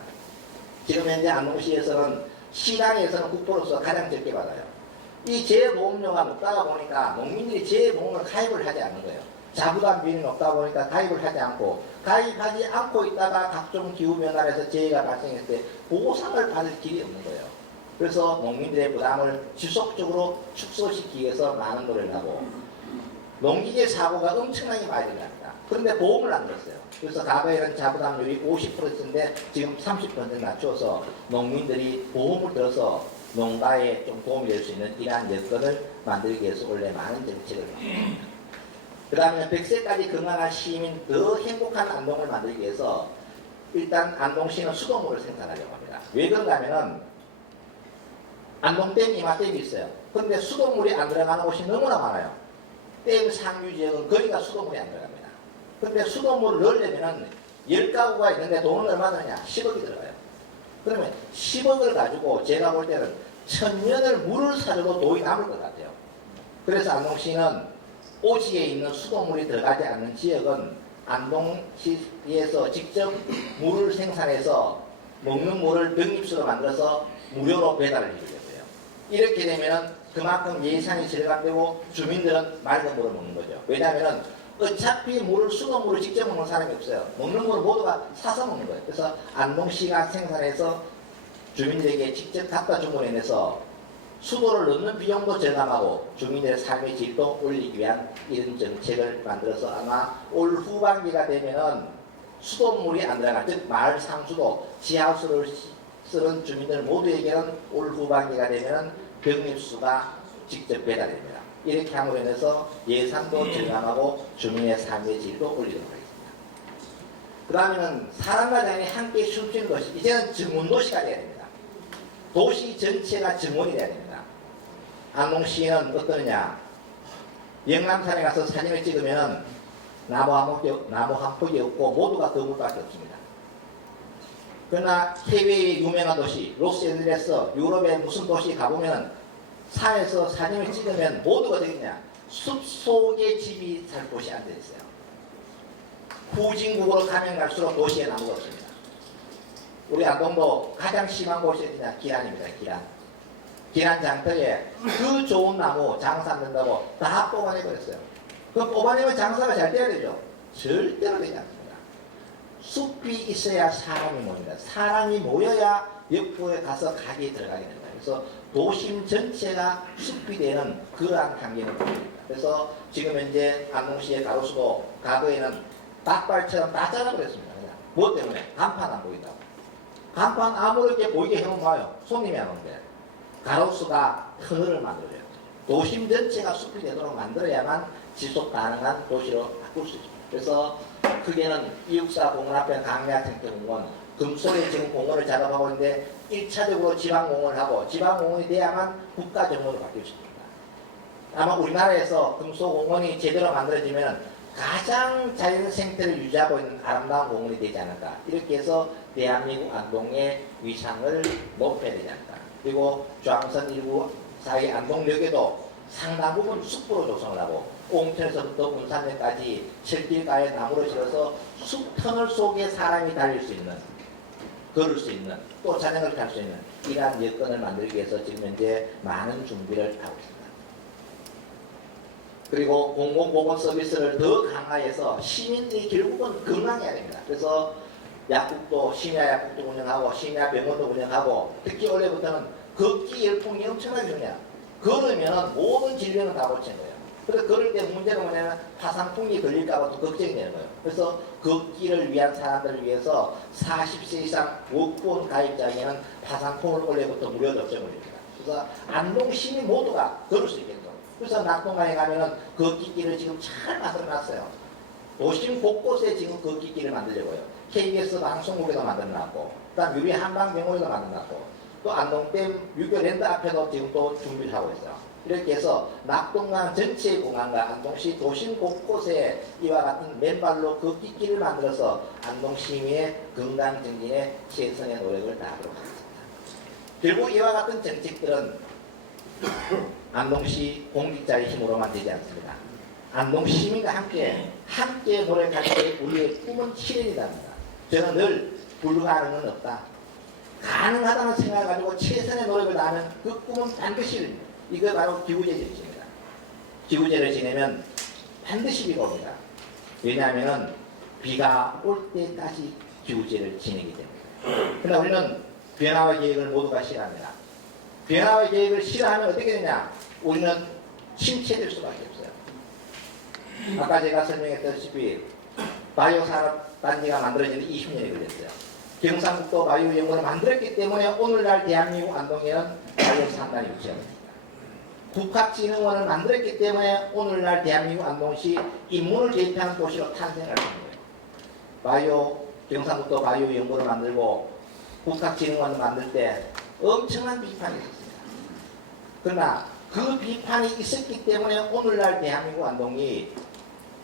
지금 현재 안동시에서는 시장에서는 국토로서 가장 적게 받아요. 이 재보험료가 높다가 보니까 농민들이 재보험을 가입을 하지 않는 거예요. 자부담 비율이 높다 보니까 가입을 하지 않고 가입하지 않고 있다가 각종 기후변화에서 재해가 발생했을 때 보상을 받을 길이 없는 거예요. 그래서 농민들의 부담을 지속적으로 축소시키기 위해서 많은 노력을 하고 농기계 사고가 엄청나게 많이 일어납니다. 그런데 보험을 안 들었어요. 그래서 과거에는 자부담률이 50%인데 지금 30% 낮춰서 농민들이 보험을 들어서 농가에 좀 도움이 될 수 있는 이러한 여건을 만들기 위해서 원래 많은 정책을 만듭니다. 그 다음에 100세까지 건강한 시민, 더 행복한 안동을 만들기 위해서 일단 안동시는 수돗물을 생산하려고 합니다. 왜 그런가 하면은 안동댐, 이마댐이 있어요. 그런데 수돗물이 안 들어가는 곳이 너무나 많아요. 댐 상류 지역은 거기가 수돗물이 안 들어갑니다. 그런데 수돗물을 넣으려면은 10가구가 있는데 돈은 얼마 드느냐? 10억이 들어가요. 그러면 10억을 가지고 제가 볼 때는 1000년을 물을 사줘도 돈이 남을 것 같아요. 그래서 안동시는 오지에 있는 수돗물이 들어가지 않는 지역은 안동시에서 직접 물을 생산해서 먹는 물을 병립수로 만들어서 무료로 배달을 해주려고요. 이렇게 되면은 그만큼 예산이 절감되고 주민들은 맑은 물을 먹는 거죠. 왜냐하면은 어차피 물을 수돗물을 직접 먹는 사람이 없어요. 먹는 물을 모두가 사서 먹는 거예요. 그래서 안동시가 생산해서 주민들에게 직접 갖다 주문해내서 수도를 넣는 비용도 절감하고 주민들의 삶의 질도 올리기 위한 이런 정책을 만들어서 아마 올 후반기가 되면은 수돗물이 안 들어갈, 즉 마을 상수도 지하수를 쓰는 주민들 모두에게는 올 후반기가 되면은 병립수가 직접 배달됩니다. 이렇게 함으로 인해서 예산도 절감하고 주민의 삶의 질도 올리도록 하겠습니다. 그 다음에는 사람과 자연이 함께 춤추는 도시, 이제는 증문도시가 돼야 됩니다. 도시 전체가 증문이 돼야 됩니다. 안동시는 어떠느냐? 영남산에 가서 사진을 찍으면 나무 한 폭이 없고 모두가 거물밖에 없습니다. 그러나 해외의 유명한 도시, 로스앤젤레스, 유럽의 무슨 도시 가보면 산에서 사진을 찍으면 모두가 어디냐? 숲속에 집이 살 곳이 안 돼 있어요. 후진국으로 가면 갈수록 도시에 나무가 없습니다. 우리 안동도 가장 심한 곳이 어디냐? 기란입니다. 기란 장터에 그 좋은 나무 장사 안 된다고 다 뽑아내버렸어요. 그 뽑아내면 장사가 잘 돼야 되죠? 절대로 되지 않습니다. 숲이 있어야 사람이 모입니다. 사람이 모여야 역부에 가서 가게에 들어가게 됩니다. 그래서 도심 전체가 숲이 되는 그러한 환경을 보입니다. 그래서 지금 현재 안동시의 가로수도 과거에는 닭발처럼 다 잘라버렸습니다. 뭐 때문에? 간판 안 보인다고. 간판 아무렇게 보이게 해놓으면 봐요. 손님이 안 오는데. 가로수가 터널을 만들어요. 도심 전체가 숲이 되도록 만들어야만 지속 가능한 도시로 바꿀 수 있습니다. 그래서 크게는 이육사 공원 앞에 강야생태공원, 금속에 지금 공원을 작업하고 있는데 1차적으로 지방공원을 하고 지방공원이 돼야만 국가정원으로 바뀔 수 있습니다. 아마 우리나라에서 금속공원이 제대로 만들어지면 가장 자연생태를 유지하고 있는 아름다운 공원이 되지 않을까. 이렇게 해서 대한민국 안동의 위상을 높여야 되지 않을까. 그리고 중앙선 1구 사이 안동역에도 상당 부분 숲으로 조성을 하고 옹천에서부터 운산역까지 철길가에 나무를 실어서 숲 터널 속에 사람이 달릴 수 있는, 걸을 수 있는, 또 자전거를 탈 수 있는 이러한 여건을 만들기 위해서 지금 현재 많은 준비를 하고 있습니다. 그리고 공공보건 서비스를 더 강화해서 시민들이 결국은 건강해야 됩니다. 그래서 약국도 심야약국도 운영하고 심야병원도 운영하고 특히 원래부터는 걷기 열풍이 엄청나게 중요해요. 걸으면 모든 질병은 다 고치는 거예요. 그래서 걸을 때 문제는 뭐냐면 파상풍이 걸릴까봐 또 걱정이 되는 거예요. 그래서 걷기를 위한 사람들을 위해서 40세 이상 워크온 가입자에게는 파상풍을 원래부터 무료 접종을 합니다. 그래서 안동 시민 모두가 걸을 수 있게끔. 그래서 낙동강에 가면은 걷기길을 지금 잘 만들어놨어요. 도심 곳곳에 지금 걷기길을 만들려고요. KBS 방송국에도 만들어놨고, 그다음 유리 한방병원에도 만들어놨고, 또 안동댐 유교랜드 앞에도 지금 또 준비를 하고 있어요. 이렇게 해서 낙동강 전체 공간과 안동시 도심 곳곳에 이와 같은 맨발로 걷기길을 만들어서 안동 시민의 건강 증진에 최선의 노력을 다하도록 하겠습니다. 결국 이와 같은 정책들은 안동시 공직자의 힘으로만 되지 않습니다. 안동 시민과 함께 노력할 때 우리의 꿈은 실현이답니다. 저는 늘 불가능은 없다. 가능하다는 생각을 가지고 최선의 노력을 다하면 그 꿈은 반드시 이룹니다. 이거 바로 기후제정책입니다. 기후제를 지내면 반드시 비가 옵니다. 왜냐하면 비가 올 때까지 기후제를 지내기 때문에. 그러나 우리는 변화와 계획을 모두가 싫어합니다. 변화와 계획을 싫어하면 어떻게 되냐? 우리는 침체될 수밖에 없어요. 아까 제가 설명했다시피 바이오 산업 단지가 만들어지는 20년이 걸렸어요. 경상북도 바이오 연구를 만들었기 때문에 오늘날 대한민국 안동에는 바이오 산단이 위치합니다. 국학진흥원을 만들었기 때문에 오늘날 대한민국 안동시 인문을 대표하는 도시로 탄생을 한 거예요. 경상북도 바이오 연구를 만들고 국학진흥원을 만들 때 엄청난 비판이 있었습니다. 그러나 그 비판이 있었기 때문에 오늘날 대한민국 안동이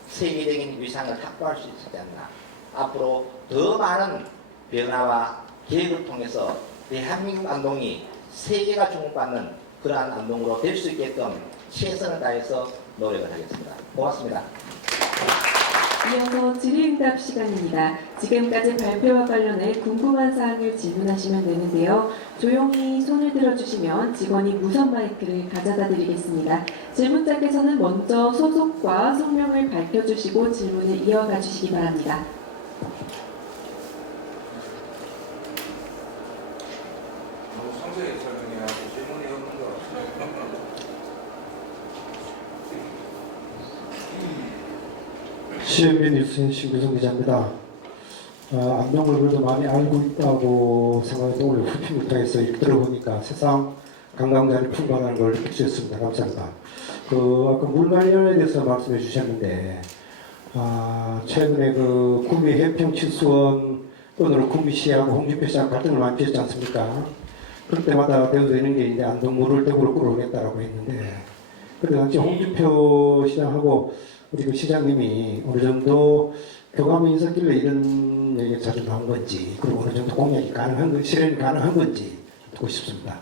세계적인 위상을 확보할 수 있지 않나. 앞으로 더 많은 변화와 계획을 통해서 대한민국 안동이 세계가 주목받는 그러한 안동으로 될 수 있게끔 최선을 다해서 노력을 하겠습니다. 고맙습니다. 이어서 질의응답 시간입니다. 지금까지 발표와 관련해 궁금한 사항을 질문하시면 되는데요. 조용히 손을 들어주시면 직원이 무선 마이크를 가져다 드리겠습니다. 질문자께서는 먼저 소속과 성명을 밝혀주시고 질문을 이어가 주시기 바랍니다. 너무 상세히 설명해야 질문이 없는 것 같아요. CNB 뉴스 신규성 기자입니다. 안동을 그래도 많이 알고 있다고 생각해서 오늘 후피 못하겠어 들어보니까 세상 관광자를 풍부하다는 걸 느낄 수 있습니다. 감사합니다. 아까 물 관련에 대해서 말씀해 주셨는데, 최근에 구미 해평치수원 또는 구미시하고 홍준표시하고 갈등을 많이 피웠지 않습니까? 그럴 때마다 대두되는 게 이제 안동물을 대구로 끌어오겠다라고 했는데, 그때 당시 홍준표 시장하고 우리 시장님이 어느 정도 교감이 있었길래 이런 얘기가 자주 나온 건지, 그리고 어느 정도 공약이 가능한 건지, 실현이 가능한 건지 듣고 싶습니다.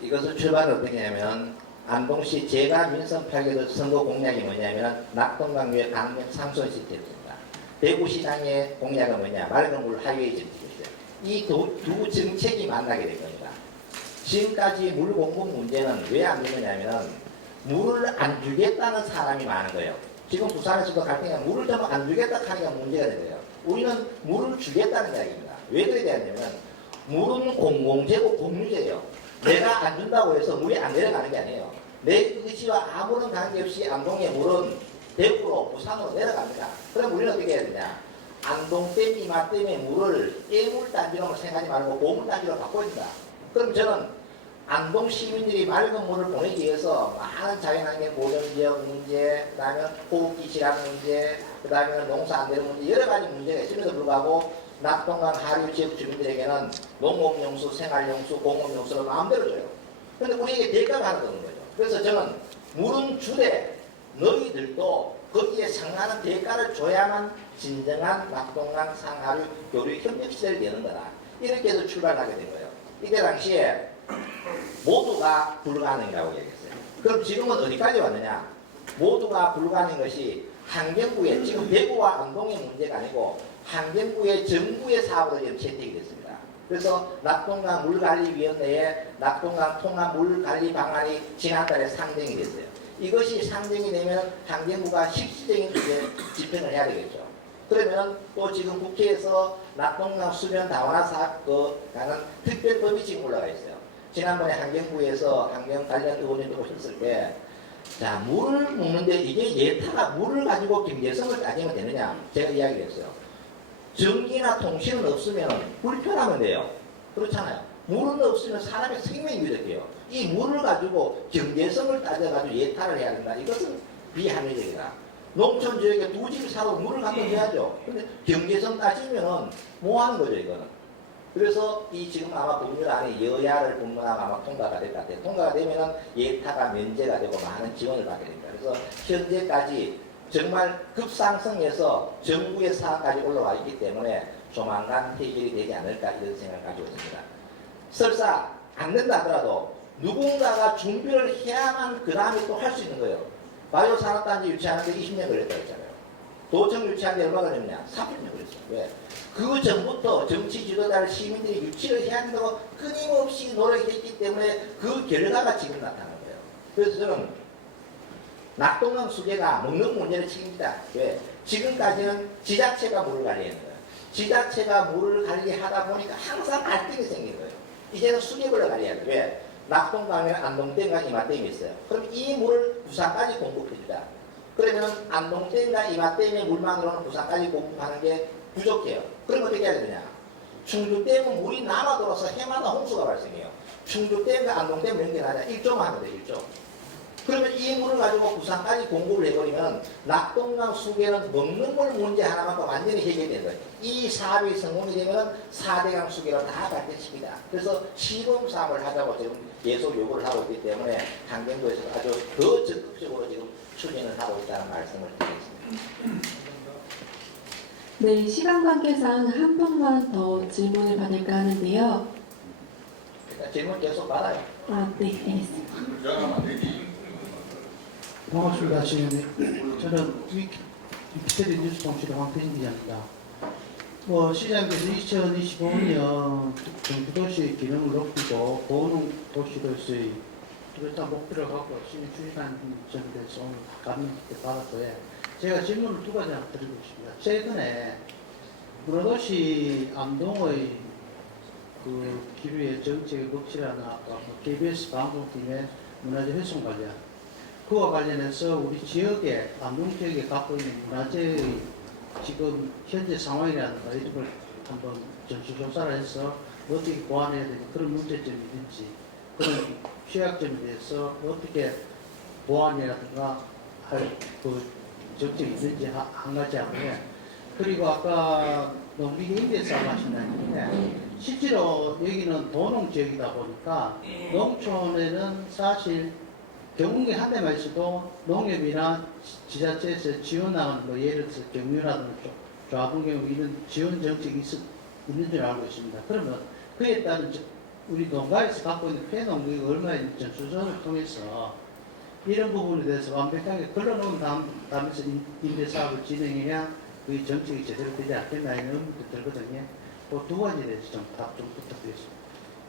이것을 출발을 어떻게 하냐면 안동시 제가 민선 파괴의 선거 공약이 뭐냐면 낙동강 위에 강력 상수원 시스템입니다. 대구시장의 공약은 뭐냐? 맑은 물 하이웨이 정책이었어요. 이 두 정책이 만나게 될 겁니다. 지금까지 물 공급 문제는 왜 안 되느냐면 물을 안 주겠다는 사람이 많은 거예요. 지금 부산에서도 갈등이 물을 좀 안 주겠다 하니까 문제가 되는 거예요. 우리는 물을 주겠다는 이야기입니다. 왜 그래야 되냐면 물은 공공재고 공유재예요. 내가 안 준다고 해서 물이 안 내려가는 게 아니에요. 내 의지와 아무런 관계없이 안동의 물은 대구로 부산으로 내려갑니다. 그럼 우리는 어떻게 해야 되냐? 안동댐 이마댐의 물을 애물단지로 생각하지 말고 고물단지로 바꿔야 된다. 그럼 저는 안동 시민들이 맑은 물을 보내기 위해서 많은 자연환경 보존지역 문제, 그 다음에 호흡기 질환 문제, 그 다음에 농사 안 되는 문제, 여러 가지 문제가 있음에도 불구하고 낙동강 하류 지역 주민들에게는 농업용수, 생활용수, 공업용수를 마음대로 줘요. 그런데 우리에게 대가가 하나 드는 거죠. 그래서 저는 물은 주되 너희들도 거기에 상당한 대가를 줘야만 진정한 낙동강 상하류 교류 협력시대를 여는 거다. 이렇게 해서 출발하게 된 거예요. 이때 당시에 모두가 불가능이라고 얘기했어요. 그럼 지금은 어디까지 왔느냐? 모두가 불가능한 것이 환경부의, 지금 대구와 안동의 문제가 아니고 환경부의 정부의 사업으로 지금 채택이 됐습니다. 그래서 낙동강 물관리위원회에 낙동강 통합 물관리 방안이 지난달에 상정이 됐어요. 이것이 상정이 되면 환경부가 실질적인 집행을 해야 되겠죠. 그러면 또 지금 국회에서 낙동강 수변 다원화 사업 가는 특별법이 지금 올라가 있어요. 지난번에 환경부에서 환경 관련 의원님도 오셨을 때, 자, 물을 먹는데 이게 예타가 물을 가지고 경제성을 따지면 되느냐? 제가 이야기를 했어요. 전기나 통신은 없으면 불편하면 돼요. 그렇잖아요. 물은 없으면 사람의 생명이 위협돼요. 이 물을 가지고 경제성을 따져가지고 예타를 해야 된다. 이것은 비합리적이다. 농촌 지역에 두 집 사도 물을 갖고 해야죠. 근데 경제성 따지면은 뭐 하는 거죠, 이거는. 그래서 이 지금 아마 법률 안에 여야를 분문하고 아마 통과가 될 것 같아요. 통과가 되면은 예타가 면제가 되고 많은 지원을 받게 됩니다. 그래서 현재까지 정말 급상승해서 정부의 사업까지 올라와 있기 때문에 조만간 해결이 되지 않을까 이런 생각을 가지고 있습니다. 설사 안 된다 하더라도 누군가가 준비를 해야만 그 다음에 또 할 수 있는 거예요. 바이오산업단지 유치하는데 20년 걸렸다고 했잖아요. 도청 유치하는데 얼마나 걸렸냐? 30년 걸렸어요. 왜? 그 전부터 정치 지도자를 시민들이 유치를 해야 한다고 끊임없이 노력했기 때문에 그 결과가 지금 나타나는 거예요. 그래서 저는 낙동강 수계가 먹는 문제를 책임지다. 왜? 지금까지는 지자체가 물을 관리하는 거예요. 지자체가 물을 관리하다 보니까 항상 갈등이 생기는 거예요. 이제는 수계별로 관리해야 돼요. 왜? 낙동강에는 안동댐과 이마댐이 있어요. 그럼 이 물을 부산까지 공급해주자. 그러면 안동댐과 이마댐의 물만으로는 부산까지 공급하는 게 부족해요. 그럼 어떻게 해야 되느냐? 충주댐은 물이 남아돌아서 해마다 홍수가 발생해요. 충주댐과 안동댐 연결하자. 1조만 하면 돼요. 1조. 그러면 이 물을 가지고 부산까지 공급을 해버리면 낙동강 수계는 먹는 물 문제 하나만 완전히 해결되는 거예요. 이 사업이 성공이 되면 4대강 수계를 다 발전시키자. 그래서 시범 사업을 하자고 지금 계속 요구를 하고 있기 때문에 환경부에서 아주 더 적극적으로 지금 추진을 하고 있다는 말씀을 드리겠습니다. 네, 시간 관계상 한 분만 더 질문을 받을까 하는데요. 일단 질문 계속 받아요. 아, 네, 알겠습니다. 반갑습니다, 시장님. 저는 위키트리 뉴스 공실의 황태진 기자입니다. 시장님께서 2025년 경기도시의 기능을 높이고 보는 도시로서의 뚜렷한 목표를 갖고 시민 추진하는 점에 대해서 오늘 감명 깊게 받았고요. 제가 질문을 두 가지 하나 드리고 싶습니다. 최근에 문화도시 안동의 그 기류의 정책의 먹칠하는 아까 KBS 방송팀의 문화재 훼손 관련 그와 관련해서 우리 지역에 안동 지역에 갖고 있는 문화재의 지금 현재 상황이라든가 이런 걸 한번 전수조사를 해서 어떻게 보완해야 되는지 그런 문제점이 있는지 그런 취약점에 대해서 어떻게 보완이라든가 할 그 정책이 있는지 한 가지 하고요. 그리고 아까 농기계 임대사업 하신다는데 실제로 여기는 도농 지역이다 보니까 농촌에는 사실 경운기 한 대만 있어도 농협이나 지자체에서 지원하는 예를 들어서 경유라든가 조합원 경우 이런 지원 정책이 있는 줄 알고 있습니다. 그러면 그에 따른 우리 농가에서 갖고 있는 폐농기가 얼마나 있는지 전수조사를 통해서 이런 부분에 대해서 완벽하게 걸러놓은 다음에서 임대사업을 진행해야 그 정책이 제대로 되지 않겠나 이런 의문도 들거든요. 그 두 가지에 대해서 좀 답 좀 부탁드리겠습니다.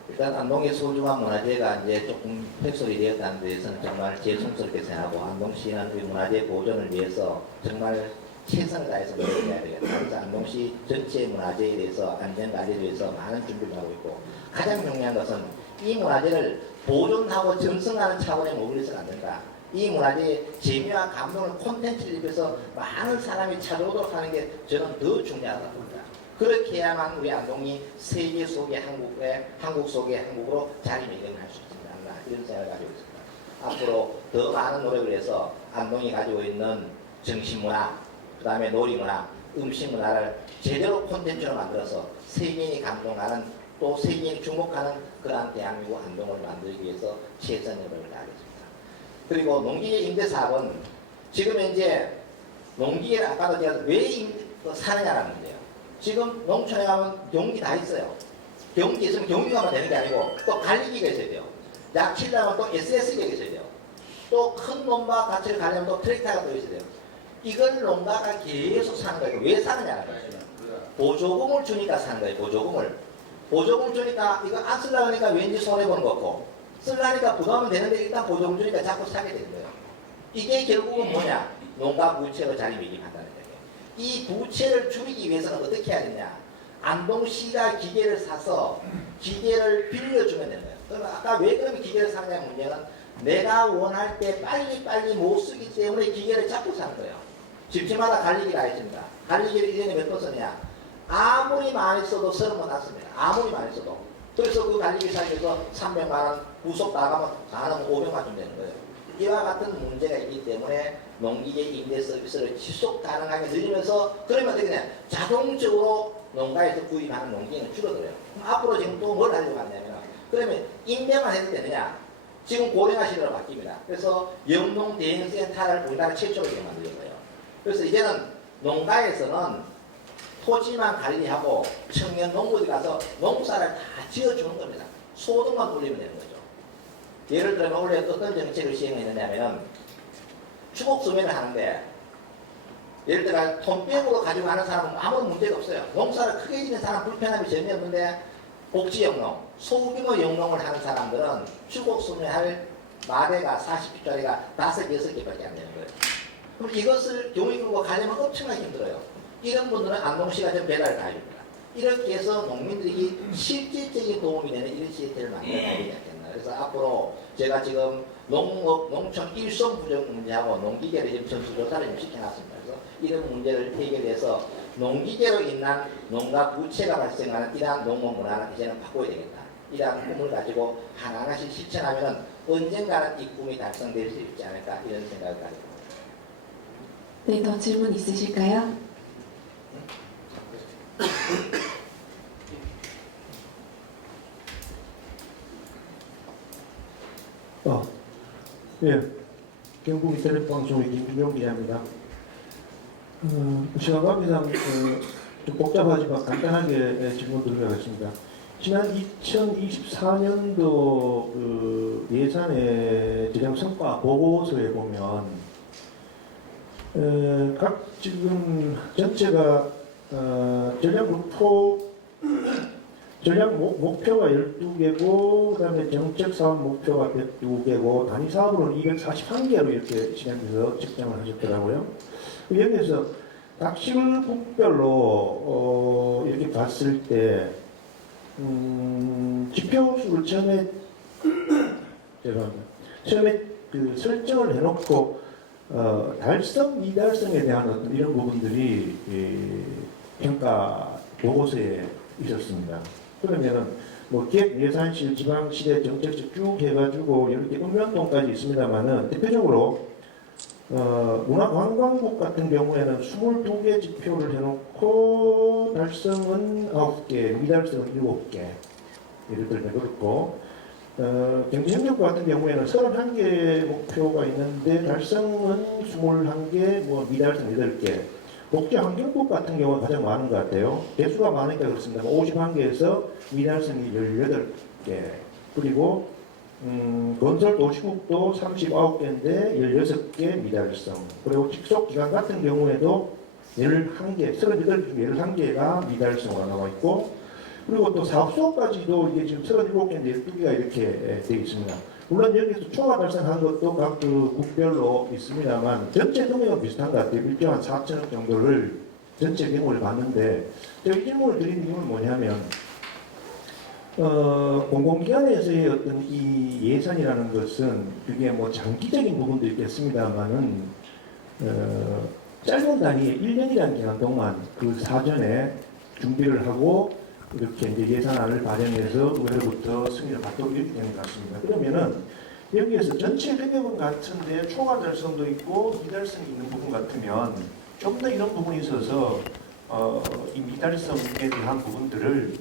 일단 안동의 소중한 문화재가 이제 조금 획솔이 되었다는 데에서는 정말 죄송스럽게 생각하고 안동시는 그 문화재 보존을 위해서 정말 최선을 다해서 노력해야 되겠다. 그래서 안동시 전체 문화재에 대해서 안전관리를 위해서 많은 준비를 하고 있고 가장 중요한 것은 이 문화재를 보존하고 전승하는 차원에 머물러서는 안 된다. 이 문화재의 재미와 감동을 콘텐츠를 입혀서 많은 사람이 찾아오도록 하는 게 저는 더 중요하다고 봅니다. 그렇게 해야만 우리 안동이 세계 속의 한국 속의 한국으로 자리매김할 수 있습니다. 이런 생각을 가지고 있습니다. 앞으로 더 많은 노력을 해서 안동이 가지고 있는 정신문화, 그 다음에 놀이문화, 음식문화를 제대로 콘텐츠로 만들어서 세계인이 감동하는 또 세계인이 주목하는 그러한 대한민국 안동을 만들기 위해서 최선의 노력을 다하겠습니다. 그리고 농기계 임대사업은 지금 이제 농기계를 아까도 제가 왜 사느냐라는 문제예요. 지금 농촌에 가면 경기 다 있어요. 경기 있으면 경기가만 되는 게 아니고 또 관리기가 있어야 돼요. 약 치려면 또 SS기가 있어야 돼요. 또 큰 농가 가치를 가려면 또 트랙터가 또 있어야 돼요. 이걸 농가가 계속 사는 거예요. 왜 사느냐는 거예요. 보조금을 주니까 사는 거예요. 보조금을 주니까 이거 안 쓰려고 하니까 왠지 손해보는 거 같고 쓰려니까 부담은 되는데 일단 보조금 주니까 자꾸 사게 되는 거예요. 이게 결국은 뭐냐? 농가 부채로 자리매김한다는 거예요. 이 부채를 줄이기 위해서는 어떻게 해야 되냐? 안동시가 기계를 사서 기계를 빌려주면 되는 거예요. 그러면 아까 왜 그러면 기계를 사느냐 문제는 내가 원할 때 빨리 못 쓰기 때문에 기계를 자꾸 사는 거예요. 집집마다 관리기가 있습니다. 관리기를 이전에 몇 번 쓰느냐? 아무리 많이 써도 30번 낫습니다. 아무리 많이 써도. 그래서 그 관리기 사기 위해서 300만 원 구속 나가면 가능하면 500만 원 되는 거예요. 이와 같은 문제가 있기 때문에 농기계 임대 서비스를 지속 가능하게 늘리면서 그러면 어떻게 되냐? 자동적으로 농가에서 구입하는 농기계는 줄어들어요. 그럼 앞으로 지금 또 뭘 하려고 하냐면 그러면 임대만 해도 되느냐? 지금 고령화 시대로 바뀝니다. 그래서 영농 대행센터를 우리나라 최초로 만들었어요. 그래서 이제는 농가에서는 토지만 관리하고 청년 농부들이 가서 농사를 다 지어주는 겁니다. 소득만 돌리면 되는 거죠. 예를 들면 원래 어떤 정책을 시행했느냐면 추곡수매를 하는데 예를 들어 돈백으로 가지고 하는 사람은 아무 문제가 없어요. 농사를 크게 짓는 사람 불편함이 전혀 없는데 복지영농, 소규모 영농을 하는 사람들은 추곡수매할 마대가 40킬짜리가 5, 6개밖에 안 되는 거예요. 그럼 이것을 교육으로 가려면 엄청나게 힘들어요. 이런 분들은 안동시가 좀 배달을 다 해줍니다. 이렇게 해서 농민들이 실질적인 도움이 되는 이런 시스템을 만들어야 되지 않겠나. 그래서 앞으로 제가 지금 농촌 일손 부족 문제하고 농기계를 지금 전수조사를 좀 시켜놨습니다. 그래서 이런 문제를 해결해서 농기계로 인한 농가 부채가 발생하는 이러한 농업 문화는 이제는 바꿔야 되겠다. 이러한 꿈을 가지고 하나하나씩 실천하면 언젠가는 이 꿈이 달성될 수 있지 않을까 이런 생각을 가지고 있습니다. 네, 더 질문 있으실까요? 예. 경북 인터넷방송의 김준영 기자입니다. 시간 관계상 좀 복잡하지만 간단하게 질문 드리겠습니다. 지난 2024년도 예산의 재정 성과 보고서에 보면 각 지금 전체가 전략 목표가 12개고, 그 다음에 정책사업 목표가 102개고, 단위사업으로는 241개로 이렇게 진행해서 측정을 하셨더라고요. 여기에서 각 시군국별로 이렇게 봤을 때, 지표수를 처음에 그 설정을 해놓고, 달성, 미달성에 대한 어떤 이런 부분들이 평가 보고서에 있었습니다. 그러면은 뭐 기획 예산실, 지방시대 정책실 쭉 해가지고 이렇게 읍면동까지 있습니다만은 대표적으로 문화관광국 같은 경우에는 22개 지표를 해놓고 달성은 9개, 미달성은 7개 예를 들면 그렇고 경제협력부 같은 경우에는 31개 목표가 있는데 달성은 21개, 뭐 미달성 8개. 복지환경국 같은 경우는 가장 많은 것 같아요. 개수가 많으니까 그렇습니다. 51개에서 미달성이 18개. 그리고 건설도시국도 39개인데 16개 미달성. 그리고 직속기관 같은 경우에도 11개, 38개 중 11개가 미달성으로 나와 있고, 그리고 또 사업소까지도 이게 지금 37개인데 12개가 이렇게 되어 있습니다. 물론 여기서 초과 달성한 것도 각 그 국별로 있습니다만 전체 경우가 비슷한 것 같아요. 1조 한 4천억 정도를 전체 경우를 봤는데 제가 이 질문을 드리는 이유는 뭐냐면 공공기관에서의 어떤 이 예산이라는 것은 그게 뭐 장기적인 부분도 있겠습니다만은 짧은 단위의 1년이라는 기간 동안 그 사전에 준비를 하고 이렇게 이제 예산안을 발행해서 의회로부터 승인을 받도록 이렇게 되는 것 같습니다. 그러면은 여기에서 전체 금액은 같은데 초과 달성도 있고 미달성이 있는 부분 같으면 좀 더 이런 부분이 있어서 이 미달성에 대한 부분들을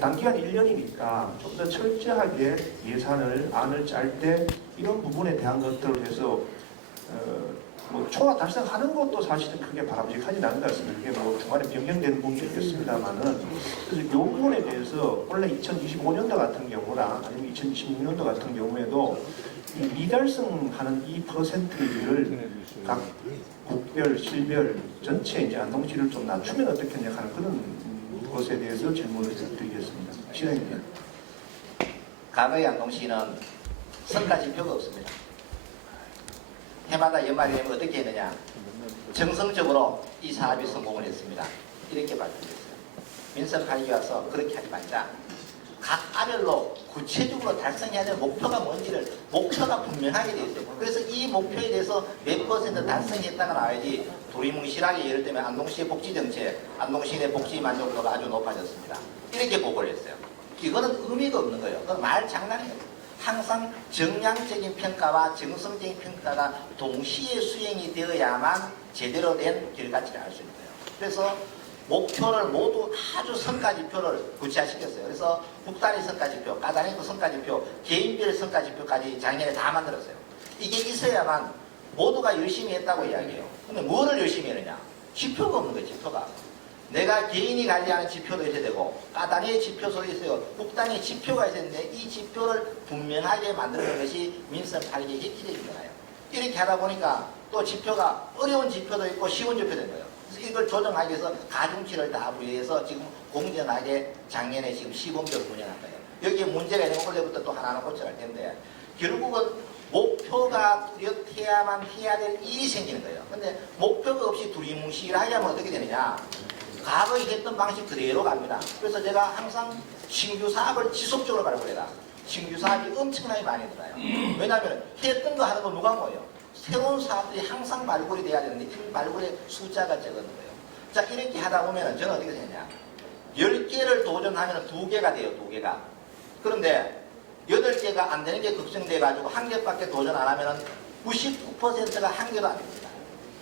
단기간 1년이니까 좀 더 철저하게 안을 짤 때 이런 부분에 대한 것들을 해서 뭐 초과 달성하는 것도 사실은 크게 바람직하진 않은 것 같습니다. 그게 뭐 중간에 변경되는 부분도 있겠습니다만은 그래서 이 부분에 대해서 원래 2025년도 같은 경우나 아니면 2026년도 같은 경우에도 이 미달성하는 이 퍼센트를 각 국별, 실별 전체 이제 안동시를 좀 낮추면 어떻겠냐 하는 그런 것에 대해서 질문을 드리겠습니다. 시간입니다. 과거의 안동시는 성과 지표가 없습니다. 해마다 연말이 되면 어떻게 했느냐? 정성적으로 이 사업이 성공을 했습니다. 이렇게 발표했어요. 민선 8기 와서 그렇게 하지 말자. 각 아별로 구체적으로 달성해야 될 목표가 뭔지를 목표가 분명하게 되어 있어요. 그래서 이 목표에 대해서 몇 퍼센트 달성했다가 나와야지 두리뭉실하게 예를 들면 안동시의 복지정책, 안동시의 복지 만족도가 아주 높아졌습니다. 이렇게 보고를 했어요. 이거는 의미가 없는 거예요. 그건 말 장난이에요. 항상 정량적인 평가와 정성적인 평가가 동시에 수행이 되어야만 제대로 된 결과치를 알 수 있는 거예요. 그래서 목표를 모두 아주 성과지표를 구체화시켰어요. 그래서 국단위 성과지표, 까단위 성과지표, 개인별 성과지표까지 작년에 다 만들었어요. 이게 있어야만 모두가 열심히 했다고 이야기해요. 근데 뭐를 열심히 했느냐? 지표가 없는 거예요, 지표가. 내가 개인이 관리하는 지표도 있어야 되고 까단위의 지표도 있어요. 국단위 지표가 있어야 되는데 이 지표를 분명하게 만드는 것이 민선 8기의 획기적인 거예요. 이렇게 하다 보니까 또 지표가 어려운 지표도 있고 쉬운 지표도 있는 거예요. 그래서 이걸 조정하기 위해서 가중치를 다 부여해서 지금 공정하게 작년에 지금 시범적으로 운영한 거예요. 여기에 문제가 있는 건 올해부터 또 하나는 고쳐갈 텐데 결국은 목표가 뚜렷해야만 해야 될 일이 생기는 거예요. 근데 목표가 없이 두리뭉실하게 하면 어떻게 되느냐? 과거에 했던 방식 그대로 갑니다. 그래서 제가 항상 신규 사업을 지속적으로 발굴해라. 신규 사업이 엄청나게 많이 들어요. 왜냐하면 했던 거 하는 거 누가 뭐예요? 새로운 사업들이 항상 발굴이 돼야 되는데 이 발굴의 숫자가 적은 거예요. 자, 이렇게 하다 보면 저는 어떻게 되느냐? 10개를 도전하면 2개가 돼요. 2개가. 그런데 8개가 안 되는 게 걱정돼가지고 1개밖에 도전 안 하면 99%가 1개도 안 됩니다.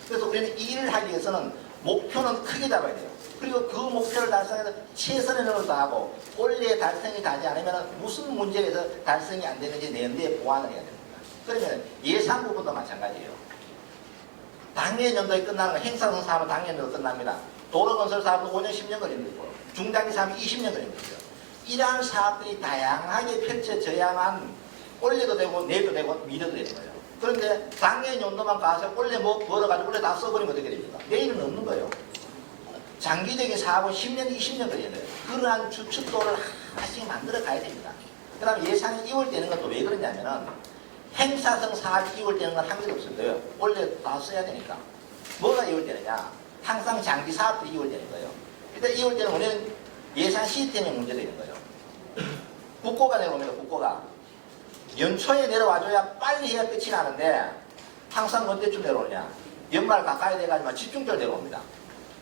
그래서 우리는 이 일을 하기 위해서는 목표는 크게 잡아야 돼요. 그리고 그 목표를 달성해서 최선의 노력을 다하고 원래 달성이 되지 않으면 무슨 문제가 있어서 달성이 안 되는지 내년도에 보완을 해야 됩니다. 그러면 예산 부분도 마찬가지예요. 당년 연도에 끝나는 거 행사성 사업은 당년 연도에 끝납니다. 도로건설 사업은 5년, 10년 걸리는 거고 중장기 사업은 20년 걸리는 거죠. 이러한 사업들이 다양하게 펼쳐져야만 올해도 되고 내일도 되고 미래도 되는 거예요. 그런데 당년 연도만 가서 원래 뭐 벌어가지고 원래 다 써버리면 어떻게 됩니까? 내일은 없는 거예요. 장기적인 사업은 10년, 20년 걸리는 거예요. 그러한 주축도를 하나씩 만들어 가야 됩니다. 그 다음에 예산이 이월되는 것도 왜 그러냐면은 행사성 사업이 이월되는 건 한 개도 없어요. 원래 다 써야 되니까. 뭐가 이월되느냐? 항상 장기 사업들이 이월되는 거예요. 일단 이월되는 우리는 예산 시스템의 문제가 있는 거예요. 국고가 내려옵니다. 국고가. 연초에 내려와줘야 빨리 해야 끝이 나는데 항상 언제쯤 내려오냐? 연말 가까이 돼가지고 집중적으로 내려옵니다.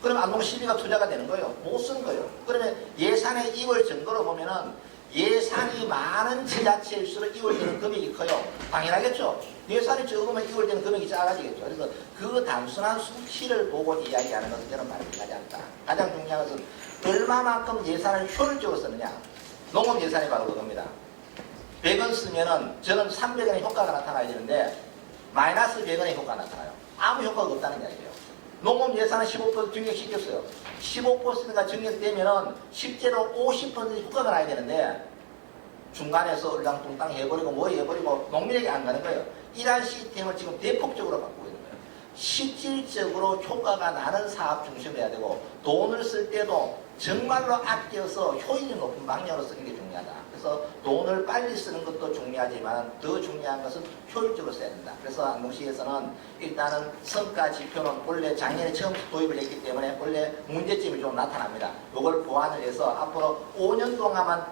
그러면 안동 시비가 투자가 되는 거예요. 못 쓰는 거예요. 그러면 예산의 2월 정도로 보면은 예산이 많은 지자체일수록 2월 되는 금액이 커요. 당연하겠죠. 예산이 적으면 2월 되는 금액이 작아지겠죠. 그래서 그 단순한 수치를 보고 이야기하는 것은 저는 말씀하지 않다. 가장 중요한 것은 얼마만큼 예산을 효율적으로 쓰느냐. 농업 예산이 바로 그겁니다. 100원 쓰면은 저는 300원의 효과가 나타나야 되는데 마이너스 100원의 효과가 나타나요. 아무 효과가 없다는 이야기예요. 농업 예산은 15% 증액시켰어요. 15%가 증액되면은 실제로 50% 효과가 나야 되는데 중간에서 얼랑뚱땅 해버리고 뭐 해버리고 농민에게 안 가는 거예요. 이러한 시스템을 지금 대폭적으로 바꾸고 있는 거예요. 실질적으로 효과가 나는 사업 중심으로 해야 되고 돈을 쓸 때도 정말로 아껴서 효율이 높은 방향으로 쓰는 게 중요하다. 그래서 돈을 빨리 쓰는 것도 중요하지만 더 중요한 것은 효율적으로 써야 된다. 그래서 안동시에서는 일단은 성과 지표는 원래 작년에 처음 도입을 했기 때문에 원래 문제점이 좀 나타납니다. 이걸 보완을 해서 앞으로 5년 동안만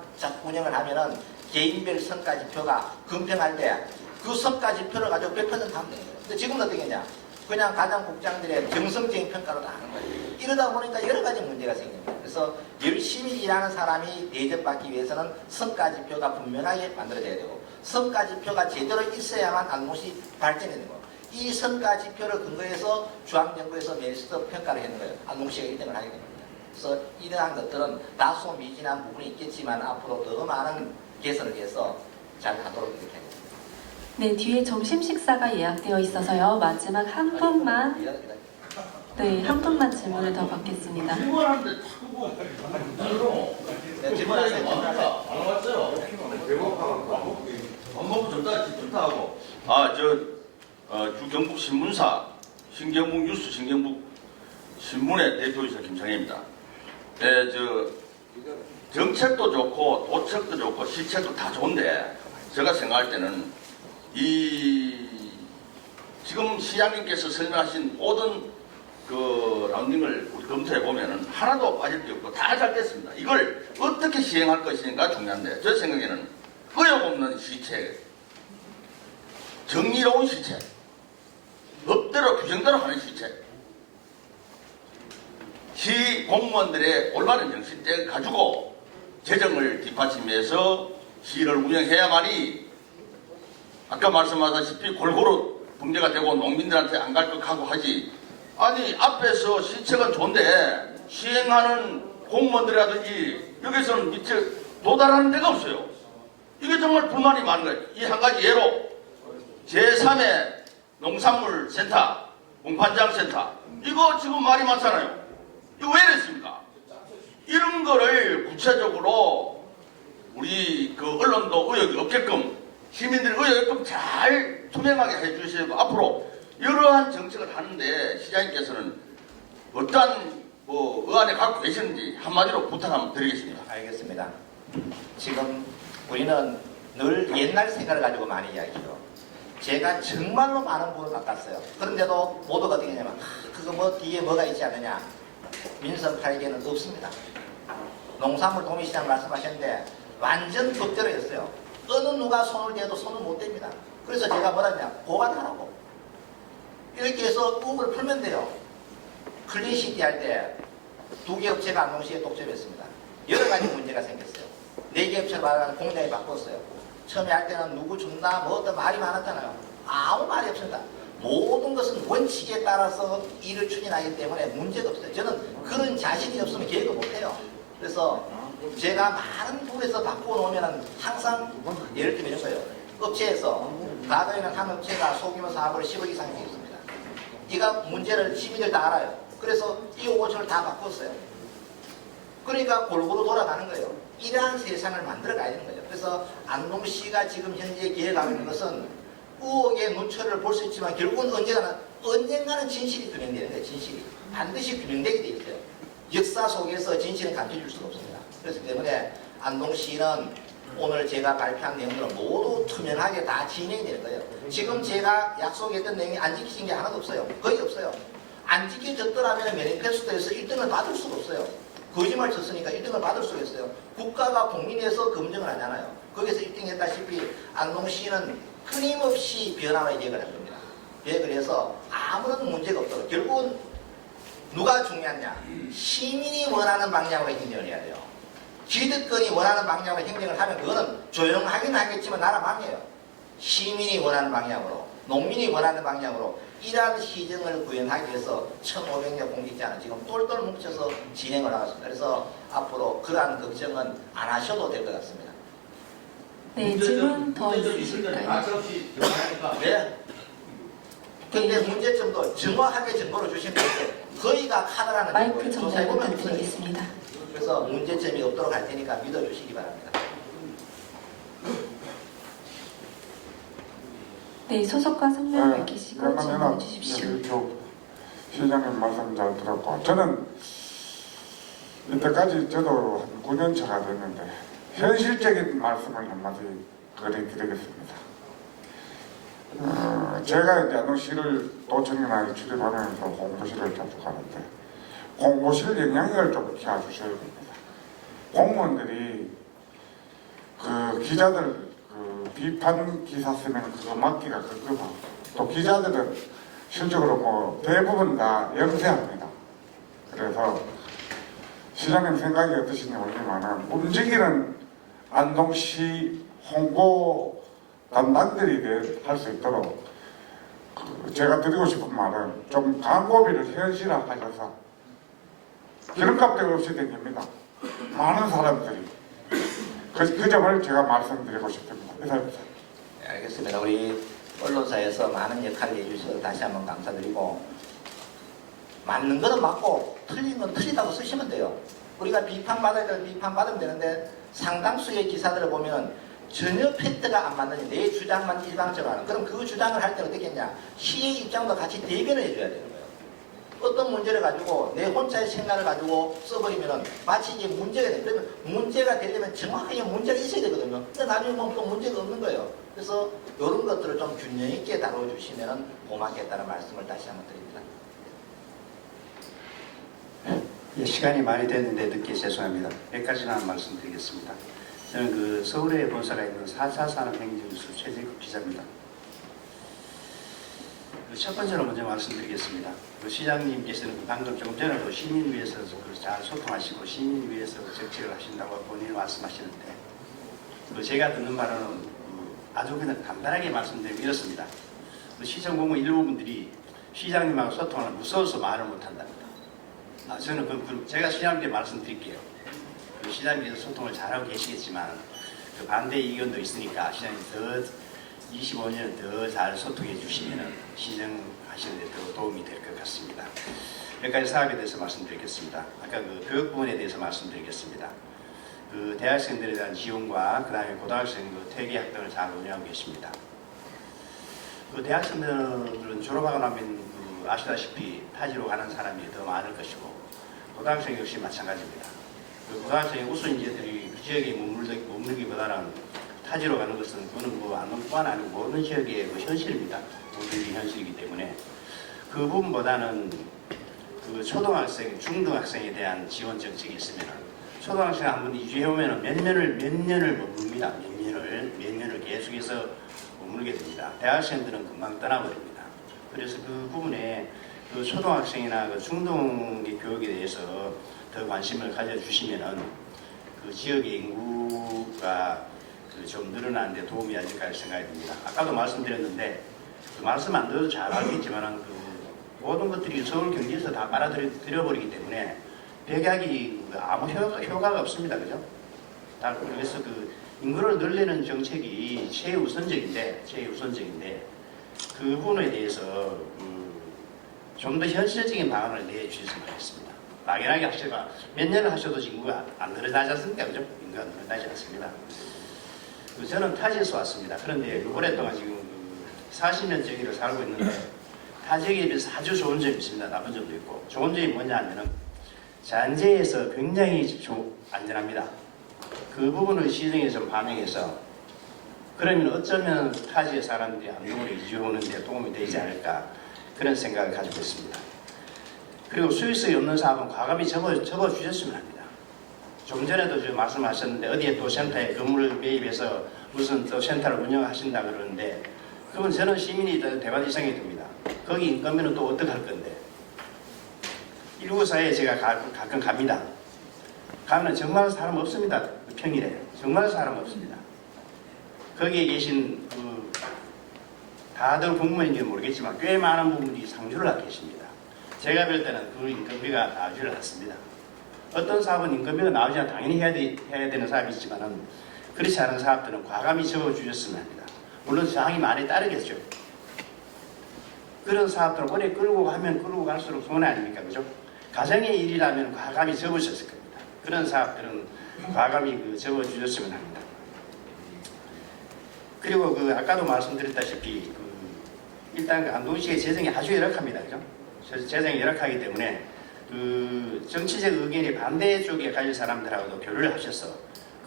운영을 하면은 개인별 성과 지표가 금평할 때 그 성과 지표를 가지고 100% 하면 되는 거예요. 근데 지금은 어떻게 했냐? 그냥 가장 국장들의 정성적인 평가로 다 하는 거예요. 이러다 보니까 여러 가지 문제가 생깁니다. 그래서 열심히 일하는 사람이 대접받기 위해서는 성과지표가 분명하게 만들어져야 되고 성과지표가 제대로 있어야만 안동시 발전이 되는 거예요. 이 성과지표를 근거해서 중앙정부에서 메리트 평가를 하는 거예요. 안동시가 1등을 하게 됩니다. 그래서 이러한 것들은 다소 미진한 부분이 있겠지만 앞으로 더 많은 개선을 위해서 잘 하도록 이렇게 하겠습니다. 네, 뒤에 점심 식사가 예약되어 있어서요. 마지막 한 분만 질문을 더 받겠습니다. 질문하는데 자꾸 뭐 질문하세요. 안 왔어요. 밥 먹고 좋다 하고. 주경북 신문사 신경북 뉴스 신경북 신문의 대표이사 김창희입니다. 네, 정책도 좋고 도책도 좋고 실책도 다 좋은데 제가 생각할 때는 지금 시장님께서 설명하신 모든 라운딩을 우리 검토해 보면은 하나도 빠질 게 없고 다 잘 됐습니다. 이걸 어떻게 시행할 것인가 중요한데 제 생각에는 의욕 없는 시책, 정의로운 시책, 법대로 규정대로 하는 시책, 시 공무원들의 올바른 정신을 가지고 재정을 뒷받침해서 시를 운영해야만이 아까 말씀하셨다시피 골고루 분배가 되고 농민들한테 안 갈 것 하고 하지. 아니 앞에서 시책은 좋은데 시행하는 공무원들이라든지 여기서는 밑에 도달하는 데가 없어요. 이게 정말 불만이 많은 거예요. 이 한 가지 예로 제3의 농산물 센터, 공판장 센터 이거 지금 말이 많잖아요. 이거 왜 이랬습니까? 이런 거를 구체적으로 우리 그 언론도 의혹이 없게끔 시민들이 의혹이 없게끔 잘 투명하게 해주시고 앞으로 이러한 정책을 하는데 시장님께서는 어떠한 의안을 갖고 계시는지 한마디로 부탁 한번 드리겠습니다. 알겠습니다. 지금 우리는 늘 옛날 생각을 가지고 많이 이야기해요. 제가 정말로 많은 부분을 바꿨어요. 그런데도 모두가 어떻게 하냐면 그거 뭐 뒤에 뭐가 있지 않느냐. 민선 8개는 없습니다. 농산물 도매시장 말씀하셨는데 완전 법대로 했어요. 어느 누가 손을 대도 손을 못 댑니다. 그래서 제가 뭐라 했냐. 보관하라고. 이렇게 해서 의혹을 풀면 돼요. 클린시티 할 때 2개 업체가 안동시에 독점했습니다. 여러 가지 문제가 생겼어요. 4개 업체를 말하는 공장에 바꿨어요. 처음에 할 때는 누구 준다 뭐 어떤 말이 많았잖아요. 아무 말이 없습니다. 모든 것은 원칙에 따라서 일을 추진하기 때문에 문제가 없어요. 저는 그런 자신이 없으면 계획을 못해요. 그래서 제가 많은 부분에서 바꿔놓으면 항상 예를 들면 이런 거예요. 업체에서 가도에는 한 업체가 소규모 사업을 10억 이상 했습니다. 이가 문제를 시민들 다 알아요. 그래서 이 5천을 다 바꿨어요. 그러니까 골고루 돌아가는 거예요. 이러한 세상을 만들어 가야 되는 거예요. 그래서 안동시가 지금 현재 기획하고 있는 것은 의혹의 눈초리를 볼 수 있지만 결국은 언젠가는 진실이 규명되는데 진실이 반드시 규명되게 돼 있어요. 역사 속에서 진실은 감춰줄 수가 없습니다. 그렇기 때문에 안동시는 오늘 제가 발표한 내용들은 모두 투명하게 다 진행이 되는 거예요. 지금 제가 약속했던 내용이 안 지키신 게 하나도 없어요. 거의 없어요. 안 지켜졌더라면 매니페스토에서 1등을 받을 수가 없어요. 거짓말 쳤으니까 1등을 받을 수가 있어요. 국가가 공민에서 검증을 하잖아요. 거기서 1등 했다시피 안동시는 끊임없이 변화의 계획을 한 겁니다. 계획을 해서 아무런 문제가 없도록 결국은 누가 중요하냐? 시민이 원하는 방향으로 행정을 해야 돼요. 기득권이 원하는 방향으로 행정을 하면 그거는 조용하긴 하겠지만 나라 망해요. 시민이 원하는 방향으로, 농민이 원하는 방향으로 이러한 시정을 구현하기 위해서 1,500여 공직자는 지금 똘똘 뭉쳐서 진행을 하고 있습니다. 그래서 앞으로 그러한 걱정은 안 하셔도 될 것 같습니다. 네, 질문 더 있으실까요? 네. 근데 문제점도 정확하게 정보를 주시면 되는데 거의가 카드라는 마이크 거예요. 전달 조사해 보면 부탁드리겠습니다. 그래서 문제점이 없도록 할 테니까 믿어주시기 바랍니다. 네, 소속과 성명 밝히시고 질문해 주십시오. 이쪽 시장님 말씀 잘 들었고 저는 이때까지 저도 한 9년 차가 됐는데 현실적인 말씀을 한마디 드리겠습니다. 제가 이제 안동시를 도청이나 출입하면서 공보실을 자주 가는데 공보실 영향력을 좀 키워주셔야 됩니다. 공무원들이 그 기자들 비판 기사 쓰면 그거 맞기가 급급하고 또 기자들은 실적으로 뭐 대부분 다 영세합니다. 그래서 시장님 생각이 어떠신지 모르지만 움직이는 안동시 홍보 담당들이 할 수 있도록 제가 드리고 싶은 말은 좀 광고비를 현실화하셔서 기름값도 없이 댕깁니다. 많은 사람들이 그 점을 제가 말씀드리고 싶습니다. 이상입니다. 네, 알겠습니다. 우리 언론사에서 많은 역할을 해주셔서 다시 한번 감사드리고 맞는 거는 맞고 틀린 건 틀리다고 쓰시면 돼요. 우리가 비판받아야 될 비판받으면 되는데 상당수의 기사들을 보면 전혀 팩트가 안 맞는 내 주장만 일방적으로 하는 그럼 그 주장을 할 때 어떻게 했냐 시의 입장도 같이 대변을 해줘야 되는 거예요. 어떤 문제를 가지고 내 혼자의 생각을 가지고 써버리면 마치 이게 문제가 돼. 그러면 문제가 되려면 정확하게 문제가 있어야 되거든요. 근데 나중에 보면 또 문제가 없는 거예요. 그래서 이런 것들을 좀 균형 있게 다뤄주시면 고맙겠다는 말씀을 다시 한번 드립니다. 예, 시간이 많이 됐는데 늦게 죄송합니다. 몇 가지만 말씀드리겠습니다. 저는 그 서울에 본사가 있는 4차 산업행정수 최재국 기자입니다. 첫 번째로 먼저 말씀드리겠습니다. 그 시장님께서는 방금 조금 전에 그 시민 위해서 잘 소통하시고 시민 위해서 정책을 하신다고 본인이 말씀하시는데 제가 듣는 바로는 아주 그냥 간단하게 말씀드리면 이렇습니다. 시청 공무원 일부분들이 시장님하고 소통을 무서워서 말을 못한답니다. 저는 제가 시장님께 말씀드릴게요. 시장님께서 소통을 잘하고 계시겠지만 그 반대 의견도 있으니까 시장님 더 25년 더 잘 소통해 주시면 시정하시는 데 더 도움이 될 것 같습니다. 몇 가지 사업에 대해서 말씀드리겠습니다. 아까 그 교육 부분에 대해서 말씀드리겠습니다. 그 대학생들에 대한 지원과 그 다음에 고등학생 그 퇴계 학당을 잘 운영하고 계십니다. 그 대학생들은 졸업하고 나면 아시다시피 타지로 가는 사람이 더 많을 것이고 고등학생 역시 마찬가지입니다. 그 고등학생의 우수 인재들이 그 지역에 머물기보다는 타지로 가는 것은 그거는 안동뿐만 아니고 모든 지역의 그 현실입니다. 모든 현실이기 때문에 그 부분보다는 그 초등학생, 중등학생에 대한 지원 정책이 있으면 초등학생 한 번 이주해 오면 몇 년을 머뭅니다. 몇 년을 계속해서 머물게 됩니다. 대학생들은 금방 떠나버립니다. 그래서 그 부분에 그 초등학생이나 그 중등의 교육에 대해서 더 관심을 가져주시면은 그 지역의 인구가 좀 늘어나는데 도움이 될까 생각이 듭니다. 아까도 말씀드렸는데 그 말씀 안 드려도 잘 알겠지만은 그 모든 것들이 서울 경기에서 다 빨아들여버리기 때문에 백약이 아무 효과가 없습니다. 그죠? 그래서 그 인구를 늘리는 정책이 최우선적인데 그 부분에 대해서 좀 더 현실적인 방안을 내주셨으면 하겠습니다. 막연하게 하셔가 몇 년을 하셔도 인구가 안 늘어나지 않습니까? 그죠? 인구가 늘어나지 않습니다. 저는 타지에서 왔습니다. 그런데 오랫동안 지금 40년 저기를 살고 있는데 타지에 비해서 아주 좋은 점이 있습니다. 나쁜 점도 있고 좋은 점이 뭐냐 하면은 잔재에서 굉장히 안전합니다. 그 부분을 시정에 좀 반영해서 그러면 어쩌면 타지의 사람들이 안동으로 이주 오는 데 도움이 되지 않을까 그런 생각을 가지고 있습니다. 그리고 수익성이 없는 사업은 과감히 접어주셨으면 합니다. 좀 전에도 지금 말씀하셨는데 어디에 또 센터에 건물을 매입해서 무슨 또 센터를 운영하신다 그러는데 그건 저는 시민이 대관 이상이 듭니다. 거기 인건비는 또 어떡할 건데 194에 제가 가끔 갑니다. 가면 정말 사람 없습니다. 평일에 정말 사람 없습니다. 거기에 계신 다들 공무원인지 모르겠지만 꽤 많은 분들이 상주를 하고 계십니다. 제가 볼 때는 그 인건비가 나오지를 않습니다. 어떤 사업은 인건비가 나오지 않아 당연히 해야 되는 사업이 있지만은 그렇지 않은 사업들은 과감히 접어주셨으면 합니다. 물론 저항이 많이 따르겠죠. 그런 사업들은 오래 끌고 갈수록 손해 아닙니까? 그죠? 가정의 일이라면 과감히 접으셨을 겁니다. 그런 사업들은 과감히 접어주셨으면 합니다. 그리고 아까도 말씀드렸다시피 일단 안동시의 재정이 아주 열악합니다. 그죠? 재정이 열악하기 때문에 정치적 의견이 반대 쪽에 가진 사람들하고도 교류를 하셔서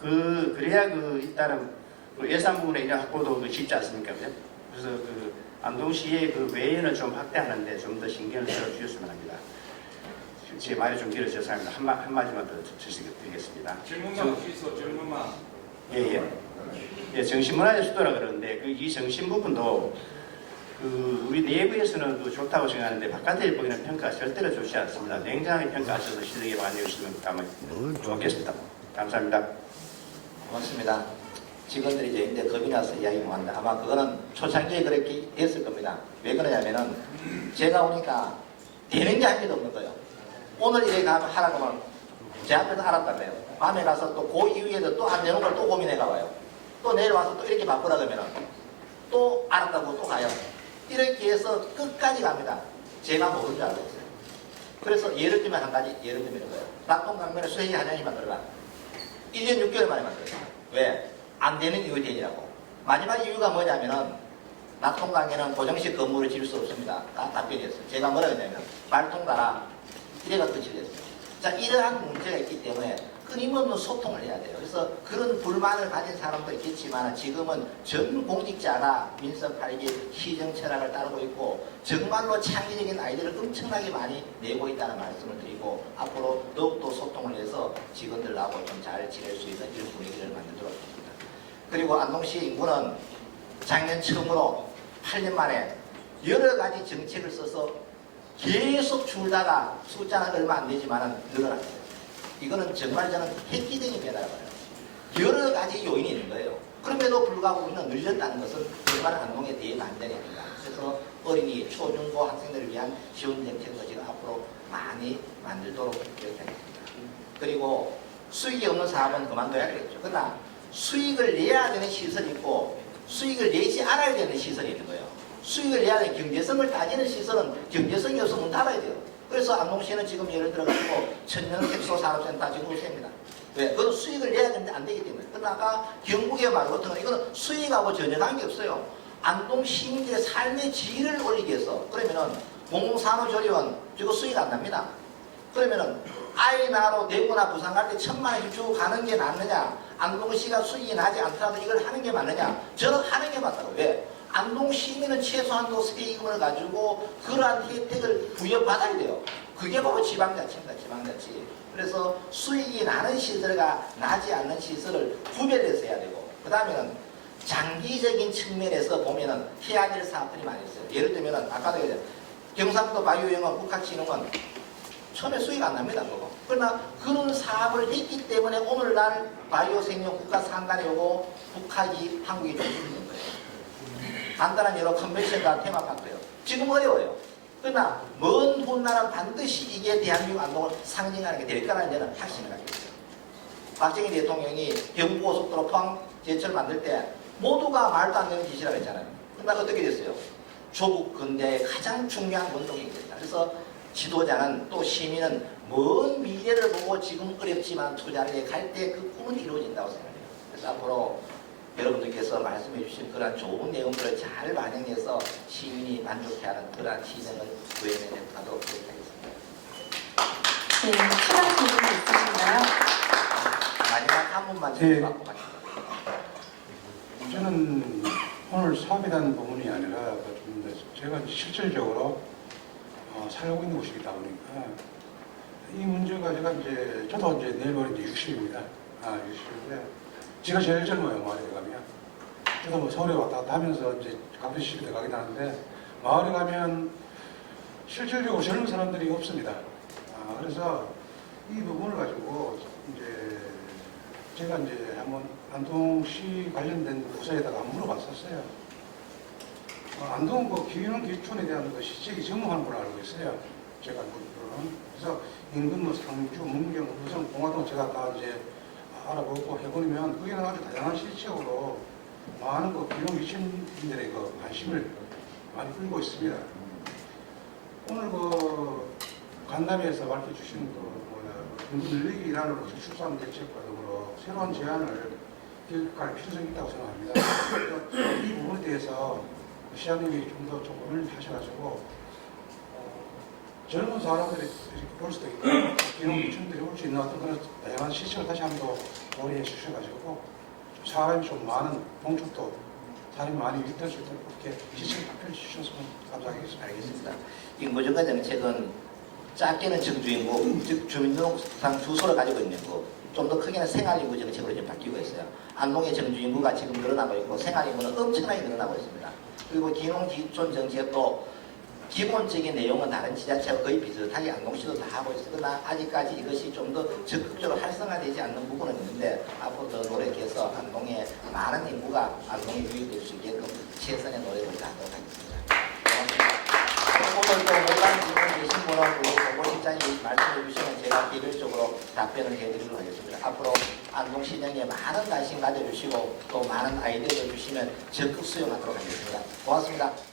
그래야 일단은 예산 부분에 이런 확보도 쉽지 않습니까? 그죠? 그래서 안동시의 외연을 좀 확대하는데 좀 더 신경을 써주셨으면 합니다. 제 말이 좀 길어져서 한마디만 더 드리겠습니다. 질문만 혹시 있어 질문만. 예, 정신문화의 수도라 그러는데 이 정신 부분도 우리 내부에서는 좋다고 생각하는데 바깥에 보이는 평가가 절대로 좋지 않습니다. 냉정하게 평가하셔서 시정에 반영해 주시면 좋겠습니다. 감사합니다. 고맙습니다. 직원들이 이제 겁이 나서 이야기 못한다. 아마 그거는 초창기에 그렇게 됐을 겁니다. 왜 그러냐면은 제가 오니까 되는 게 한 개도 없는 거예요. 오늘 이래 가면 하라고 하면 제 앞에서 알았다며요. 밤에 가서 또 그 이후에도 또 안 되는 걸 또 고민해가 봐요. 또 내일 와서 또 이렇게 바쁘다 그러면은 또 알았다고 또 가요. 이렇게 해서 끝까지 갑니다. 제가 모르는 줄 알고 있어요. 그래서 예를 들면 한 가지 예를 들면 거예요. 낙동강변에 수행이 한양이 만들어라. 1년 6개월 만에 만들어요. 왜? 안 되는 이유 대니라고. 마지막 이유가 뭐냐면은 낙동강에는 고정식 건물을 지을 수 없습니다. 다 답변이었어요. 제가 뭐라 했냐면 말통 달아. 이래가 끝이 됐어요. 자, 이러한 문제가 있기 때문에 끊임없는 소통을 해야 돼요. 그래서 그런 불만을 가진 사람도 있겠지만 지금은 전 공직자가 민선 8기 시정 철학을 따르고 있고 정말로 창의적인 아이디어를 엄청나게 많이 내고 있다는 말씀을 드리고 앞으로 더욱더 소통을 해서 직원들하고 좀 잘 지낼 수 있는 이런 분위기를 만들도록 하겠습니다. 그리고 안동시의 인구는 작년 처음으로 8년 만에 여러 가지 정책을 써서 계속 줄다가 숫자는 얼마 안 되지만 늘어났어요. 이거는 정말 저는 획기적인 변화라고 봐요. 여러 가지 요인이 있는 거예요. 그럼에도 불구하고 우리는 늘렸다는 것은 정말 안동의 대반전이 아닌가. 그래서 어린이, 초중고 학생들을 위한 지원 정책도 지금 앞으로 많이 만들도록 그렇게 하겠습니다. 그리고 수익이 없는 사업은 그만둬야겠죠. 그러나 수익을 내야 되는 시설이 있고 수익을 내지 않아야 되는 시설이 있는 거예요. 수익을 내야 되는 경제성을 따지는 시설은 경제성이 없으면 문 닫아야 돼요. 그래서 안동시는 지금 예를 들어가지고 천연 색소산업센터 지금 우세입니다. 왜? 그건 수익을 내야 되는데 안 되기 때문에. 그러나 아까 경북의 말 같은 건 이거는 수익하고 전혀 관계없어요. 안동 시민들의 삶의 질을 올리기 위해서 그러면은 공공산후조리원 이거 수익 안 납니다. 그러면은 아이 낳으러 대구나 부산 갈 때 1,000만 원씩 주고 가는 게 낫느냐, 안동시가 수익이 나지 않더라도 이걸 하는 게 맞느냐? 저는 하는 게 맞다고. 왜? 안동 시민은 최소한도 세금을 가지고 그러한 혜택을 부여받아야 돼요. 그게 바로 지방자치입니다. 지방자치. 그래서 수익이 나는 시설과 나지 않는 시설을 구별해서 해야 되고 그 다음에는 장기적인 측면에서 보면은 해야 될 사업들이 많이 있어요. 예를 들면은 아까도 얘기했죠. 경상도 바이오영업 국가진흥원 처음에 수익 안 납니다. 그거. 그러나 그런 사업을 했기 때문에 오늘날 바이오 생명 국가 상단에 오고 북한이 한국이 좀 있는 거예요. 간단한 여러 컨벤션과 테마파크요. 지금 어려워요. 그러나 먼 훗날은 반드시 이게 대한민국 안동을 상징하는 게 될 거라는 데는 확신을 갖고 있어요. 박정희 대통령이 경부고속도로 포항 제철 만들 때 모두가 말도 안 되는 짓이라고 했잖아요. 그러나 어떻게 됐어요? 조국 근대의 가장 중요한 운동이 됐다. 그래서 지도자는 또 시민은 먼 미래를 보고 지금 어렵지만 투자를 해 갈 때 그 꿈은 이루어진다고 생각해요. 그래서 앞으로 여러분들께서 말씀해 주신 그런 좋은 내용들을 잘 반영해서 시민이 만족해하는 그런 시정을 구현해내도록 하겠습니다. 네, 추가 질문이 있으신가요? 마지막 한 분만 네. 질문 받고 가겠습니다. 저는 오늘 사업에 대한 부분이 아니라 좀 제가 실질적으로 살고 있는 곳이다 보니까 이 문제가 제가 이제 저도 이제 내일 모레 이제 60입니다. 60인데 제가 제일 젊어요. 마을에 가면 저도 뭐 서울에 왔다 갔다 하면서 이제 가끔씩 시골에 가긴 하는데 마을에 가면 실질적으로 젊은 사람들이 없습니다. 그래서 이 부분을 가지고 이제 제가 이제 한번 안동시 관련된 부서에다가 물어봤었어요. 안동 그 기흥 기촌에 대한 그 시책이 전무하는 걸로 알고 있어요. 제가 알고는. 그래서 인근 뭐 상주, 문경, 우성, 봉화동 제가 다 이제 알아보고 해보면 거기는 아주 다양한 시책으로 많은 그 기흥 기촌인들의 그 관심을 많이 끌고 있습니다. 오늘 그 간담회에서 밝혀주신 그 인구 늘리기 일환으로 축산 대책과 더불어 새로운 제안을 기획할 필요성이 있다고 생각합니다. 이 부분에 대해서 시장님이 좀 더 고민을 하셔가지고 젊은 사람들이 올 수도 있고 기농 유치원들이 올 수 있는 어떤 그런 다양한 시책을 다시 한번 고려해 주셔가지고 사람이 좀 많은 봉축도 사람이 많이 유입될 수 있도록 그렇게 시책을 발표해 주셨으면 감사하겠습니다. 알겠습니다. 인구증가 정책은 작게는 정주인구, 즉 주민등록상 주소를 가지고 있는 거, 좀 더 크게는 생활인구 정책으로 지금 바뀌고 있어요. 안동의 정주인구가 지금 늘어나고 있고 생활인구는 엄청나게 늘어나고 있습니다. 그리고 기농기촌 정책도 기본적인 내용은 다른 지자체와 거의 비슷하게 안동시도 다 하고 있어요. 그러나 아직까지 이것이 좀 더 적극적으로 활성화되지 않는 부분은 있는데 앞으로 더 노력해서 안동에 많은 인구가 안동에 유입될 수 있게끔 최선의 노력을 다하도록 하겠습니다. 고맙습니다. 오늘도 논란 질문 계신 분은 공보실장님이 말씀해 주시면 제가 개별적으로 답변을 해드리도록 하겠습니다. 앞으로 안동시장에 많은 관심 가져주시고 또 많은 아이디어를 주시면 적극 수용하도록 하겠습니다. 고맙습니다.